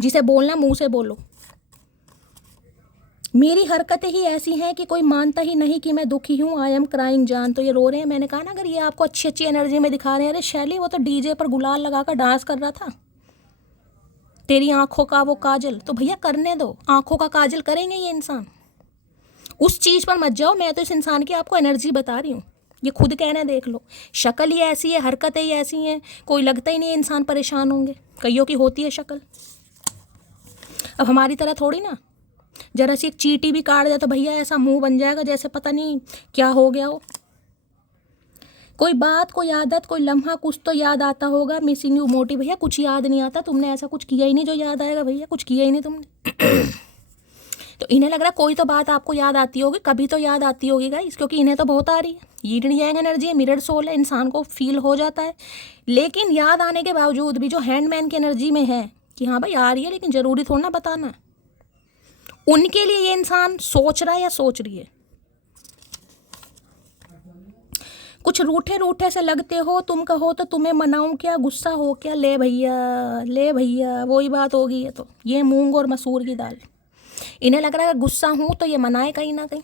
जिसे बोलना मुंह से बोलो। मेरी हरकतें ही ऐसी हैं कि कोई मानता ही नहीं कि मैं दुखी हूँ। आई एम क्राइंग जान। तो ये रो रहे हैं। मैंने कहा ना, अगर ये आपको अच्छी अच्छी एनर्जी में दिखा रहे हैं, अरे शैली वो तो डीजे पर गुलाल लगाकर डांस कर रहा था, तेरी आंखों का वो काजल, तो भैया करने दो, आंखों का काजल करेंगे ये इंसान। उस चीज़ पर मत जाओ। मैं तो इस इंसान की आपको एनर्जी बता रही हूँ, ये खुद कहना देख लो। शक्ल ही ऐसी है, हरकतें ही ऐसी हैं, कोई लगता ही नहीं है इंसान परेशान होंगे। कईयों की होती है शक्ल, अब हमारी तरह थोड़ी ना। जरा सी एक चींटी भी काट जाए तो भैया ऐसा मुंह बन जाएगा जैसे पता नहीं क्या हो गया हो। कोई बात, कोई आदत, कोई लम्हा कुछ तो याद आता होगा। मिसिंग यू मोटी। भैया कुछ याद नहीं आता, तुमने ऐसा कुछ किया ही नहीं जो याद आएगा भैया, कुछ किया ही नहीं तुमने। तो इन्हें लग रहा है कोई तो बात आपको याद आती होगी, कभी तो याद आती होगी गाइस, क्योंकि इन्हें तो बहुत आ रही है। यिन यांग एनर्जी है, मिरर सोल है, इंसान को फील हो जाता है। लेकिन याद आने के बावजूद भी जो हैंडमैन की एनर्जी में है कि हाँ भाई आ रही है, लेकिन ज़रूरी थोड़ा ना बताना, उनके लिए ये इंसान सोच रहा है या सोच रही है। कुछ रूठे रूठे से लगते हो, तुम कहो तो तुम्हें मनाऊं क्या, गुस्सा हो क्या? ले भैया, ले भैया, वही बात होगी। ये तो ये मूंग और मसूर की दाल। इन्हें लग रहा है गुस्सा हूँ तो ये मनाए कहीं ना कहीं।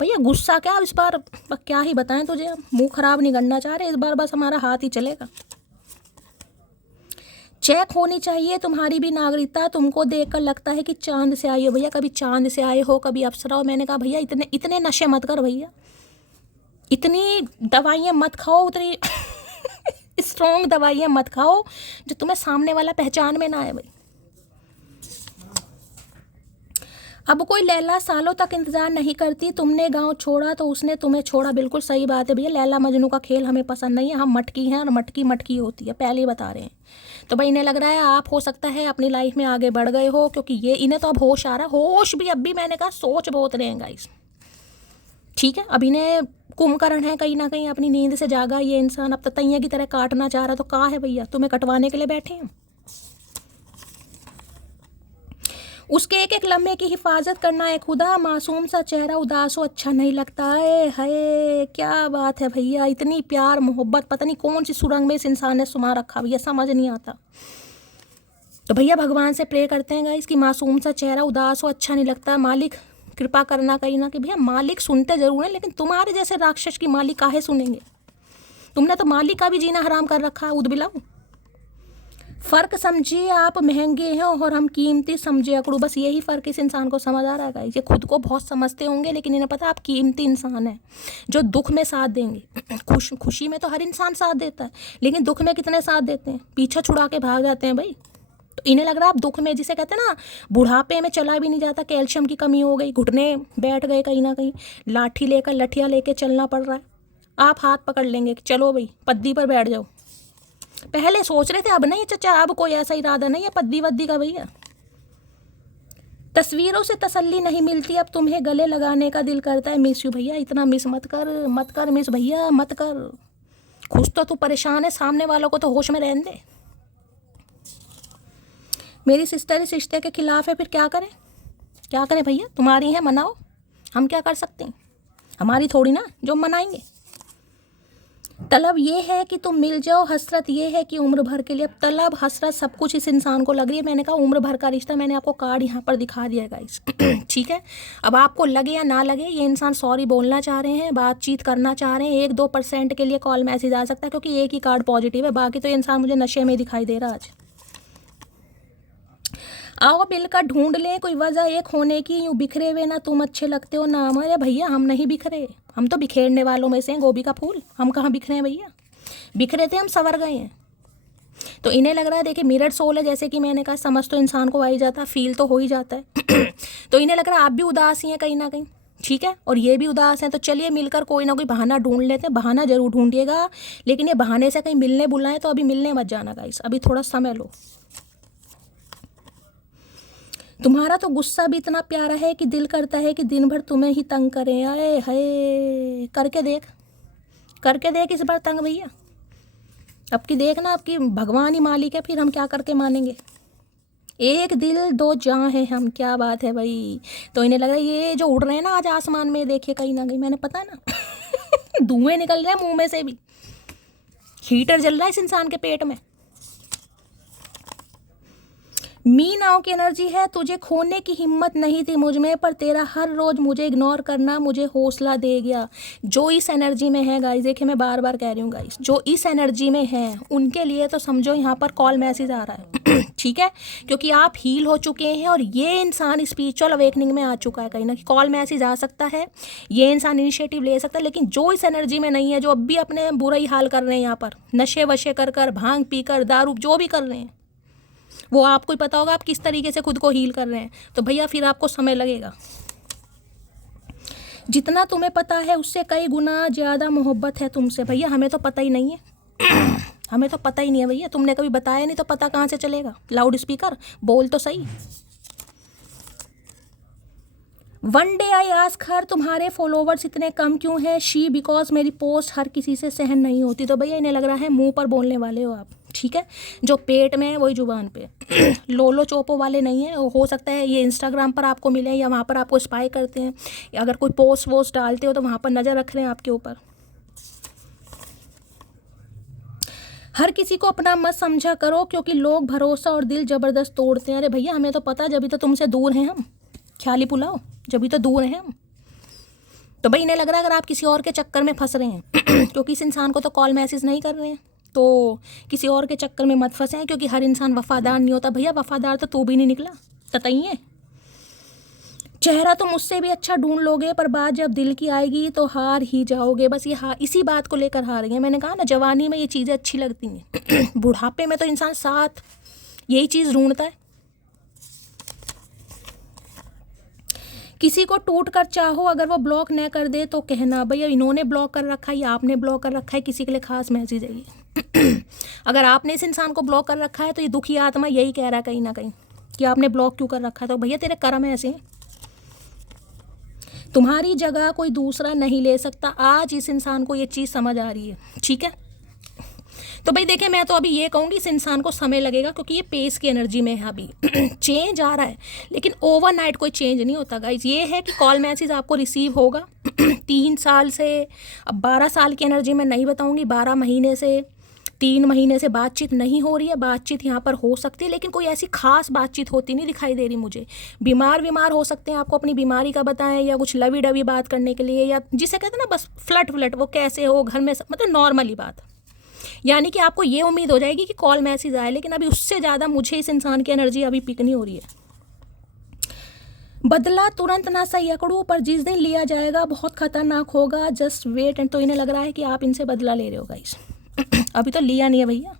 भैया गुस्सा क्या, इस बार क्या ही बताएं तुझे, मुंह खराब नहीं करना चाह रहे, इस बार बस हमारा हाथ ही चलेगा। चेक होनी चाहिए तुम्हारी भी नागरिकता। तुमको देखकर लगता है कि चांद से आई हो। भैया कभी चांद से आए हो, कभी अप्सरा हो। मैंने कहा भैया इतने इतने नशे मत कर भैया, इतनी दवाइयाँ मत खाओ, उतनी स्ट्रॉन्ग दवाइयाँ मत खाओ जो तुम्हें सामने वाला पहचान में ना आए भाई। अब कोई लैला सालों तक इंतज़ार नहीं करती। तुमने गांव छोड़ा तो उसने तुम्हें छोड़ा। बिल्कुल सही बात है भैया, लैला मजनू का खेल हमें पसंद नहीं है। हम मटकी हैं और मटकी मटकी होती है, पहले ही बता रहे हैं। तो भाई इन्हें लग रहा है आप हो सकता है अपनी लाइफ में आगे बढ़ गए हो, क्योंकि ये इन्हें तो अब होश आ रहा है। होश भी अब भी, मैंने कहा सोच बहुत रहे हैं गाइस, ठीक है। अब इन्हें कुंभकर्ण है कहीं ना कहीं, अपनी नींद से जागा ये इंसान। अब तो तैया की तरह काटना चाह रहा, तो कहाँ है भैया, तुम्हें कटवाने के लिए बैठे हैं। उसके एक एक लम्हे की हिफाजत करना है खुदा। मासूम सा चेहरा उदास हो अच्छा नहीं लगता है। हाय क्या बात है भैया, इतनी प्यार मोहब्बत पता नहीं कौन सी सुरंग में इस इंसान ने सुमा रखा भैया, समझ नहीं आता। तो भैया भगवान से प्रे करते हैं गाइस कि मासूम सा चेहरा उदास हो अच्छा नहीं लगता, मालिक कृपा करना कहीं ना कि भैया मालिक सुनते जरूर हैं, लेकिन तुम्हारे जैसे राक्षस की मालिक काहे सुनेंगे। तुमने तो मालिक का भी जीना हराम कर रखा है, उद बिलाऊ। फ़र्क समझिए, आप महंगे हैं और हम कीमती समझे अकड़ू, बस यही फ़र्क इस इंसान को समझ आ रहा है गाइस। ये खुद को बहुत समझते होंगे लेकिन इन्हें पता आप कीमती इंसान हैं जो दुख में साथ देंगे। खुशी में तो हर इंसान साथ देता है, लेकिन दुख में कितने साथ देते हैं, पीछा छुड़ा के भाग जाते हैं भाई। तो इन्हें लग रहा है आप दुख में, जिसे कहते हैं ना बुढ़ापे में चला भी नहीं जाता, कैल्शियम की कमी हो गई, घुटने बैठ गए कहीं ना कहीं, लाठी लेकर लठिया लेके चलना पड़ रहा है, आप हाथ पकड़ लेंगे कि चलो भाई पद्दी पर बैठ जाओ। पहले सोच रहे थे, अब नहीं चाचा, अब कोई ऐसा इरादा नहीं है पद्दी वद्दी का भैया। तस्वीरों से तसल्ली नहीं मिलती, अब तुम्हें गले लगाने का दिल करता है। मिस यू भैया, इतना मिस मत कर मिस भैया मत कर। खुश तो तू परेशान है, सामने वालों को तो होश में रहने दे। मेरी सिस्टर इस रिश्ते के खिलाफ है, फिर क्या करें भैया, तुम्हारी है मनाओ, हम क्या कर सकते हैं, हमारी थोड़ी ना जो मनाएंगे। तलब ये है कि तुम मिल जाओ, हसरत ये है कि उम्र भर के लिए। अब तलब हसरत सब कुछ इस इंसान को लग रही है। मैंने कहा उम्र भर का रिश्ता, मैंने आपको कार्ड यहाँ पर दिखा दिया गाइस। ठीक है, अब आपको लगे या ना लगे, ये इंसान सॉरी बोलना चाह रहे हैं, बातचीत करना चाह रहे हैं, 1-2% के लिए कॉल मैसेज आ सकता है क्योंकि एक ही कार्ड पॉजिटिव है, बाकी तो ये इंसान मुझे नशे में दिखाई दे रहा आज। आओ मिलकर ढूंढ लें कोई वजह एक होने की, यूँ बिखरे हुए ना तुम अच्छे लगते हो ना हमारे। भैया हम नहीं बिखरे, हम तो बिखेरने वालों में से हैं, गोभी का फूल। हम कहाँ बिखरे हैं भैया, बिखरे थे हम, संवर गए हैं। तो इन्हें लग रहा है, देखिए मिरर सोल है, जैसे कि मैंने कहा, समझ तो इंसान को आ ही जाता है, फील तो हो ही जाता है। तो इन्हें लग रहा है आप भी उदास ही हैं कहीं ना कहीं, ठीक है, और ये भी उदास हैं। तो चलिए मिलकर कोई ना कोई बहाना ढूंढ लेते हैं। बहाना जरूर ढूंढिएगा, लेकिन ये बहाने से कहीं मिलने बुलाएं तो अभी मिलने मत जाना गाइस, अभी थोड़ा समय लो। तुम्हारा तो गुस्सा भी इतना प्यारा है कि दिल करता है कि दिन भर तुम्हें ही तंग करें। आए हाय, करके देख इस बार तंग भैया। अब की देखना, आपकी भगवान ही मालिक है, फिर हम क्या करके मानेंगे। एक दिल दो जान है हम, क्या बात है भाई। तो इन्हें लग रहा है ये जो उड़ रहे हैं ना आज आसमान में, देखिए कहीं ना कहीं, मैंने पता है ना धुएं निकल रहे हैं मुंह में से भी, हीटर जल रहा है इस इंसान के पेट में। मी नाव की एनर्जी है, तुझे खोने की हिम्मत नहीं थी मुझ में, पर तेरा हर रोज मुझे इग्नोर करना मुझे हौसला दे गया। जो इस एनर्जी में है गाइस, देखिए मैं बार बार कह रही हूँ गाइस, जो इस एनर्जी में है उनके लिए तो समझो यहाँ पर कॉल मैसेज आ रहा है। ठीक है, क्योंकि आप हील हो चुके हैं और ये इंसान स्पिरिचुअल अवेकनिंग में आ चुका है, कहीं ना कॉल मैसेज आ सकता है, ये इंसान इनिशिएटिव ले सकता है। लेकिन जो इस एनर्जी में नहीं है, जो अब भी अपने बुरा ही हाल कर रहे हैं यहाँ पर, नशे वशे कर भांग पीकर, दारू जो भी कर रहे हैं, वो आपको ही पता होगा आप किस तरीके से खुद को हील कर रहे हैं। तो भैया फिर आपको समय लगेगा। जितना तुम्हें पता है उससे कई गुना ज़्यादा मोहब्बत है तुमसे। भैया हमें तो पता ही नहीं है, हमें तो पता ही नहीं है भैया, तुमने कभी बताया नहीं तो पता कहाँ से चलेगा। लाउड स्पीकर बोल तो सही। One day I ask her, तुम्हारे फॉलोवर्स इतने कम क्यों हैं। शी, बिकॉज मेरी पोस्ट हर किसी से सहन नहीं होती। तो भैया इन्हें लग रहा है मुंह पर बोलने वाले हो आप, ठीक है, जो पेट में है वही जुबान पे। लोलो चोपो वाले नहीं है। हो सकता है ये इंस्टाग्राम पर आपको मिले या वहाँ पर आपको स्पाई करते हैं, या अगर कोई पोस्ट वोस्ट डालते हो तो वहाँ पर नज़र रख रहे हैं आपके ऊपर। हर किसी को अपना मत समझा करो, क्योंकि लोग भरोसा और दिल ज़बरदस्त तोड़ते हैं। अरे भैया हमें तो पता, जब भी तो तुमसे दूर हैं हम, ख्याली पुलाओ, जब भी तो दूर हैं हम। तो भाई इन्हें लग रहा है अगर आप किसी और के चक्कर में फंस रहे हैं क्योंकि इस इंसान को तो कॉल मैसेज नहीं कर रहे हैं, तो किसी और के चक्कर में मत फंसे, क्योंकि हर इंसान वफादार नहीं होता। भैया वफादार तो तू भी नहीं निकला, ततइए। चेहरा तो मुझसे भी अच्छा ढूंढ लोगे, पर बात जब दिल की आएगी तो हार ही जाओगे। बस ये इसी बात को लेकर हार गए। मैंने कहा ना, जवानी में ये चीज़ें अच्छी लगती हैं बुढ़ापे में तो इंसान साथ यही चीज़ ढूंढता है। किसी को टूट कर चाहो, अगर वो ब्लॉक न कर दे तो कहना भैया इन्होंने ब्लॉक कर रखा है या आपने ब्लॉक कर रखा है, किसी के लिए खास मैसेज है ये। अगर आपने इस इंसान को ब्लॉक कर रखा है तो ये दुखी आत्मा यही कह रहा है कहीं ना कहीं कि आपने ब्लॉक क्यों कर रखा है। तो भैया तेरे कर्म ऐसे हैं, तुम्हारी जगह कोई दूसरा नहीं ले सकता। आज इस इंसान को ये चीज़ समझ आ रही है, ठीक है। तो भाई देखिए, मैं तो अभी ये कहूँगी इस इंसान को समय लगेगा, क्योंकि ये पेस की एनर्जी में है अभी। चेंज आ रहा है, लेकिन ओवरनाइट कोई चेंज नहीं होता गाइज। ये है कि कॉल मैसेज आपको रिसीव होगा 3 साल से, अब 12 साल की एनर्जी में नहीं बताऊँगी, 12 महीने से, 3 महीने से बातचीत नहीं हो रही है, बातचीत यहाँ पर हो सकती है लेकिन कोई ऐसी खास बातचीत होती नहीं दिखाई दे रही मुझे। बीमार हो सकते हैं, आपको अपनी बीमारी का बताएं या कुछ लवी डवी बात करने के लिए, या जिसे कहते हैं ना बस फ्लट वो कैसे हो घर में, मतलब नॉर्मली बात। यानी कि आपको ये उम्मीद हो जाएगी कि कॉल मैसेज आए, लेकिन अभी उससे ज़्यादा मुझे इस इंसान की एनर्जी अभी पिक नहीं हो रही है। बदला तुरंत ना सही अकड़ू, पर जिस दिन लिया जाएगा बहुत खतरनाक होगा, जस्ट वेट। एंड तो इन्हें लग रहा है कि आप इनसे बदला ले रहे हो गाइस। अभी तो लिया नहीं है भैया,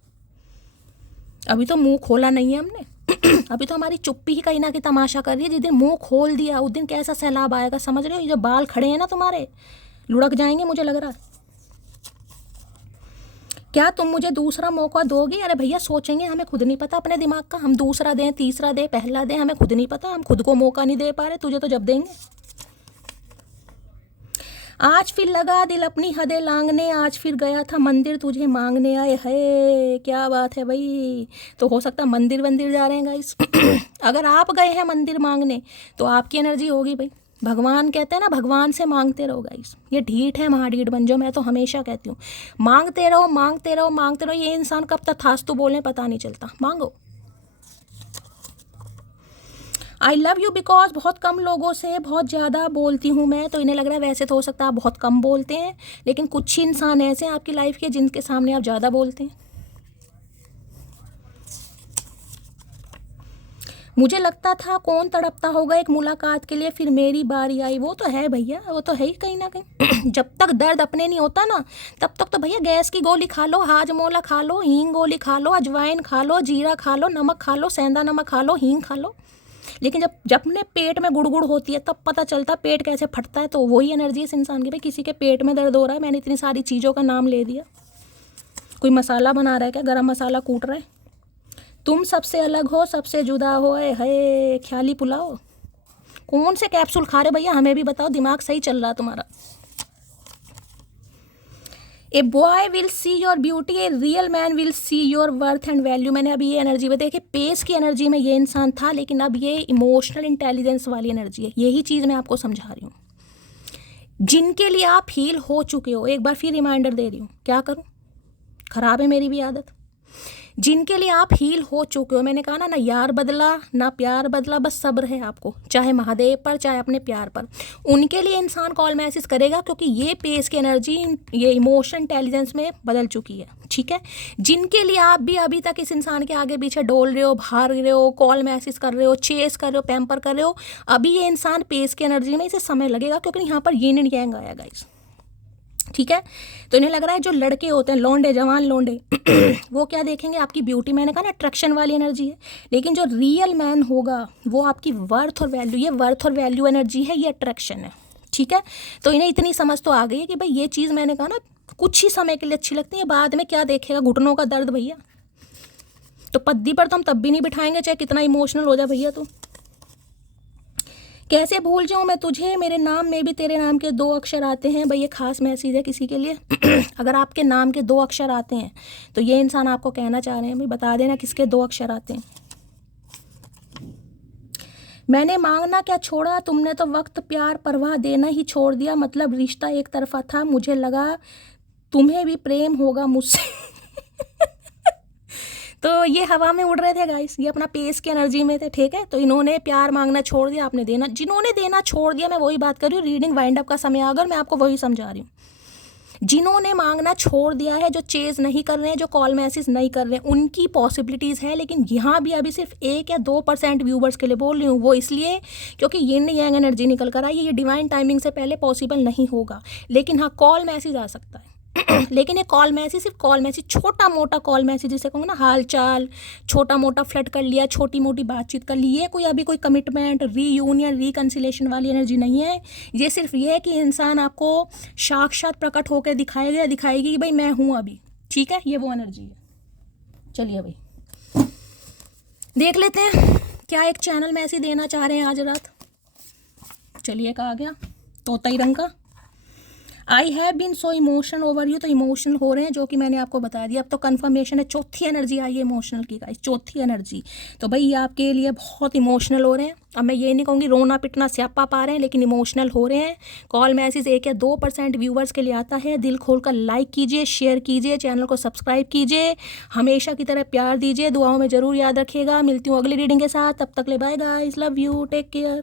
अभी तो मुंह खोला नहीं है हमने। अभी तो हमारी चुप्पी ही कहीं ना कहीं तमाशा कर रही है। जिस दिन मुंह खोल दिया उस दिन कैसा सैलाब आएगा, समझ रहे हो? ये जो बाल खड़े हैं ना तुम्हारे, लुढ़क जाएंगे मुझे लग रहा है। क्या तुम मुझे दूसरा मौका दोगे? अरे भैया सोचेंगे, हमें खुद नहीं पता अपने दिमाग का, हम दूसरा दें, तीसरा दें, पहला दें, हमें खुद नहीं पता, हम खुद को मौका नहीं दे पा रहे, तुझे तो जब देंगे। आज फिर लगा दिल अपनी हदें लांगने, आज फिर गया था मंदिर तुझे मांगने, आए है क्या बात है भाई। तो हो सकता है मंदिर वंदिर जा रहे हैं गाइस। अगर आप गए हैं मंदिर मांगने तो आपकी एनर्जी होगी भाई। भगवान कहते हैं ना, भगवान से मांगते रहो गाइस। ये ढीठ है महाढीठ बन जाओ, मैं तो हमेशा कहती हूँ मांगते रहो मांगते रहो मांगते रहो। ये इंसान कब तथास्तु बोलें पता नहीं चलता, मांगो। आई लव यू बिकॉज बहुत कम लोगों से बहुत ज़्यादा बोलती हूँ मैं। तो इन्हें लग रहा है वैसे तो हो सकता है आप बहुत कम बोलते हैं, लेकिन कुछ ही इंसान ऐसे हैं आपकी लाइफ के जिनके सामने आप ज़्यादा बोलते हैं। मुझे लगता था कौन तड़पता होगा एक मुलाकात के लिए, फिर मेरी बारी आई। वो तो है भैया, वो तो है ही कहीं ना कहीं। जब तक दर्द अपने नहीं होता ना तब तक तो भैया गैस की गोली खा लो, हाजमोला खा लो, हींग गोली खा लो, अजवाइन खा लो, जीरा खा लो, नमक खा लो, सेंधा नमक खा लो, हींग खा लो। लेकिन जब अपने पेट में गुड़गुड़ होती है तब पता चलता पेट कैसे फटता है। तो वही एनर्जी इस इंसान की। भाई किसी के पेट में दर्द हो रहा है, मैंने इतनी सारी चीज़ों का नाम ले दिया। कोई मसाला बना रहा है क्या, गरम मसाला कूट रहा है? तुम सबसे अलग हो, सबसे जुदा हो, है ख्याली पुलाव। कौन से कैप्सूल खा रहे भैया, हमें भी बताओ, दिमाग सही चल रहा तुम्हारा? A boy will see your beauty, a real man will see your worth and value. मैंने अभी ये एनर्जी में देखी, पेस की एनर्जी में ये इंसान था, लेकिन अब ये इमोशनल इंटेलिजेंस वाली एनर्जी है। यही चीज़ मैं आपको समझा रही हूँ। जिनके लिए आप हील हो चुके हो, एक बार फिर रिमाइंडर दे रही हूँ, क्या करूँ, खराब है मेरी भी आदत। जिनके लिए आप हील हो चुके हो, मैंने कहा ना यार बदला ना प्यार बदला, बस सब्र है आपको, चाहे महादेव पर चाहे अपने प्यार पर। उनके लिए इंसान कॉल मैसेज करेगा, क्योंकि ये पेस की एनर्जी ये इमोशन इंटेलिजेंस में बदल चुकी है। ठीक है, जिनके लिए आप भी अभी तक इस इंसान के आगे पीछे डोल रहे हो, भाग रहे हो, कॉल मैसेज कर रहे हो, चेस कर रहे हो, पैम्पर कर रहे हो, अभी ये इंसान पेस की एनर्जी में, इसे समय लगेगा, क्योंकि यहाँ पर यिन एंड यांग आया गाइस। ठीक है, तो इन्हें लग रहा है जो लड़के होते हैं, लौंडे, जवान लौंडे, वो क्या देखेंगे, आपकी ब्यूटी। मैंने कहा ना अट्रैक्शन वाली एनर्जी है, लेकिन जो रियल मैन होगा वो आपकी वर्थ और वैल्यू, ये वर्थ और वैल्यू एनर्जी है, ये अट्रैक्शन है। ठीक है, तो इन्हें इतनी समझ तो आ गई है कि भाई ये चीज़ मैंने कहा ना कुछ ही समय के लिए अच्छी लगती है, बाद में क्या देखेगा, घुटनों का दर्द भैया। तो पद्दी पर तो हम तब भी नहीं बिठाएंगे, चाहे कितना इमोशनल हो जाए भैया। तो कैसे भूल जाऊँ मैं तुझे, मेरे नाम में भी तेरे नाम के 2 अक्षर आते हैं। भाई ये खास मैसेज है किसी के लिए। अगर आपके नाम के 2 अक्षर आते हैं तो ये इंसान आपको कहना चाह रहे हैं, भाई बता देना किसके 2 अक्षर आते हैं। मैंने मांगना क्या छोड़ा, तुमने तो वक्त प्यार परवाह देना ही छोड़ दिया। मतलब रिश्ता एक तरफा था, मुझे लगा तुम्हें भी प्रेम होगा मुझसे। तो ये हवा में उड़ रहे थे गाइस, ये अपना पेस की एनर्जी में थे। ठीक है, तो इन्होंने प्यार मांगना छोड़ दिया, आपने देना, जिन्होंने देना छोड़ दिया, मैं वही बात कर रही हूँ। रीडिंग वाइंड अप का समय आ गया, मैं आपको वही समझा रही हूँ। जिन्होंने मांगना छोड़ दिया है, जो चेज नहीं कर रहे हैं, जो कॉल मैसेज नहीं कर रहे हैं, उनकी पॉसिबिलिटीज़ है। लेकिन यहाँ भी अभी सिर्फ 1 या 2% व्यूवर्स के लिए बोल रही हूँ, वो इसलिए क्योंकि यिन यांग एनर्जी निकल कर आई है। ये डिवाइन टाइमिंग से पहले पॉसिबल नहीं होगा, लेकिन हाँ कॉल मैसेज आ सकता है। लेकिन ये कॉल मैसेज सिर्फ कॉल मैसेज, छोटा मोटा कॉल मैसेज जिसे कहूँगा ना, हाल चाल, छोटा मोटा फ्लर्ट कर लिया, छोटी मोटी बातचीत कर ली, ये कोई अभी कोई कमिटमेंट, रीयूनियन, रिकन्सिलेशन वाली एनर्जी नहीं है। ये सिर्फ ये है कि इंसान आपको साक्षात प्रकट होकर दिखाएगा या दिखाएगी कि भाई मैं हूँ अभी। ठीक है, ये वो एनर्जी है। चलिए भाई देख लेते हैं क्या एक चैनल मैसेज देना चाह रहे हैं आज रात। चलिए, का आ गया तोताई रंग का। I have been so emotional over you, तो इमोशनल हो रहे हैं, जो कि मैंने आपको बता दिया। अब तो कंफर्मेशन है, चौथी एनर्जी आई है इमोशनल की गाइस, चौथी एनर्जी। तो भाई ये आपके लिए बहुत इमोशनल हो रहे हैं। अब मैं ये नहीं कहूँगी रोना पिटना स्यापा पा रहे हैं, लेकिन इमोशनल हो रहे हैं। कॉल मैसेज 1 या 2% व्यूवर्स के लिए आता है। दिल खोलकर लाइक कीजिए, शेयर कीजिए, चैनल को सब्सक्राइब कीजिए, हमेशा की तरह प्यार दीजिए, दुआओं में ज़रूर याद रखिएगा। मिलती हूँ अगली रीडिंग के साथ, तब तक ले bye guys, love you, take care.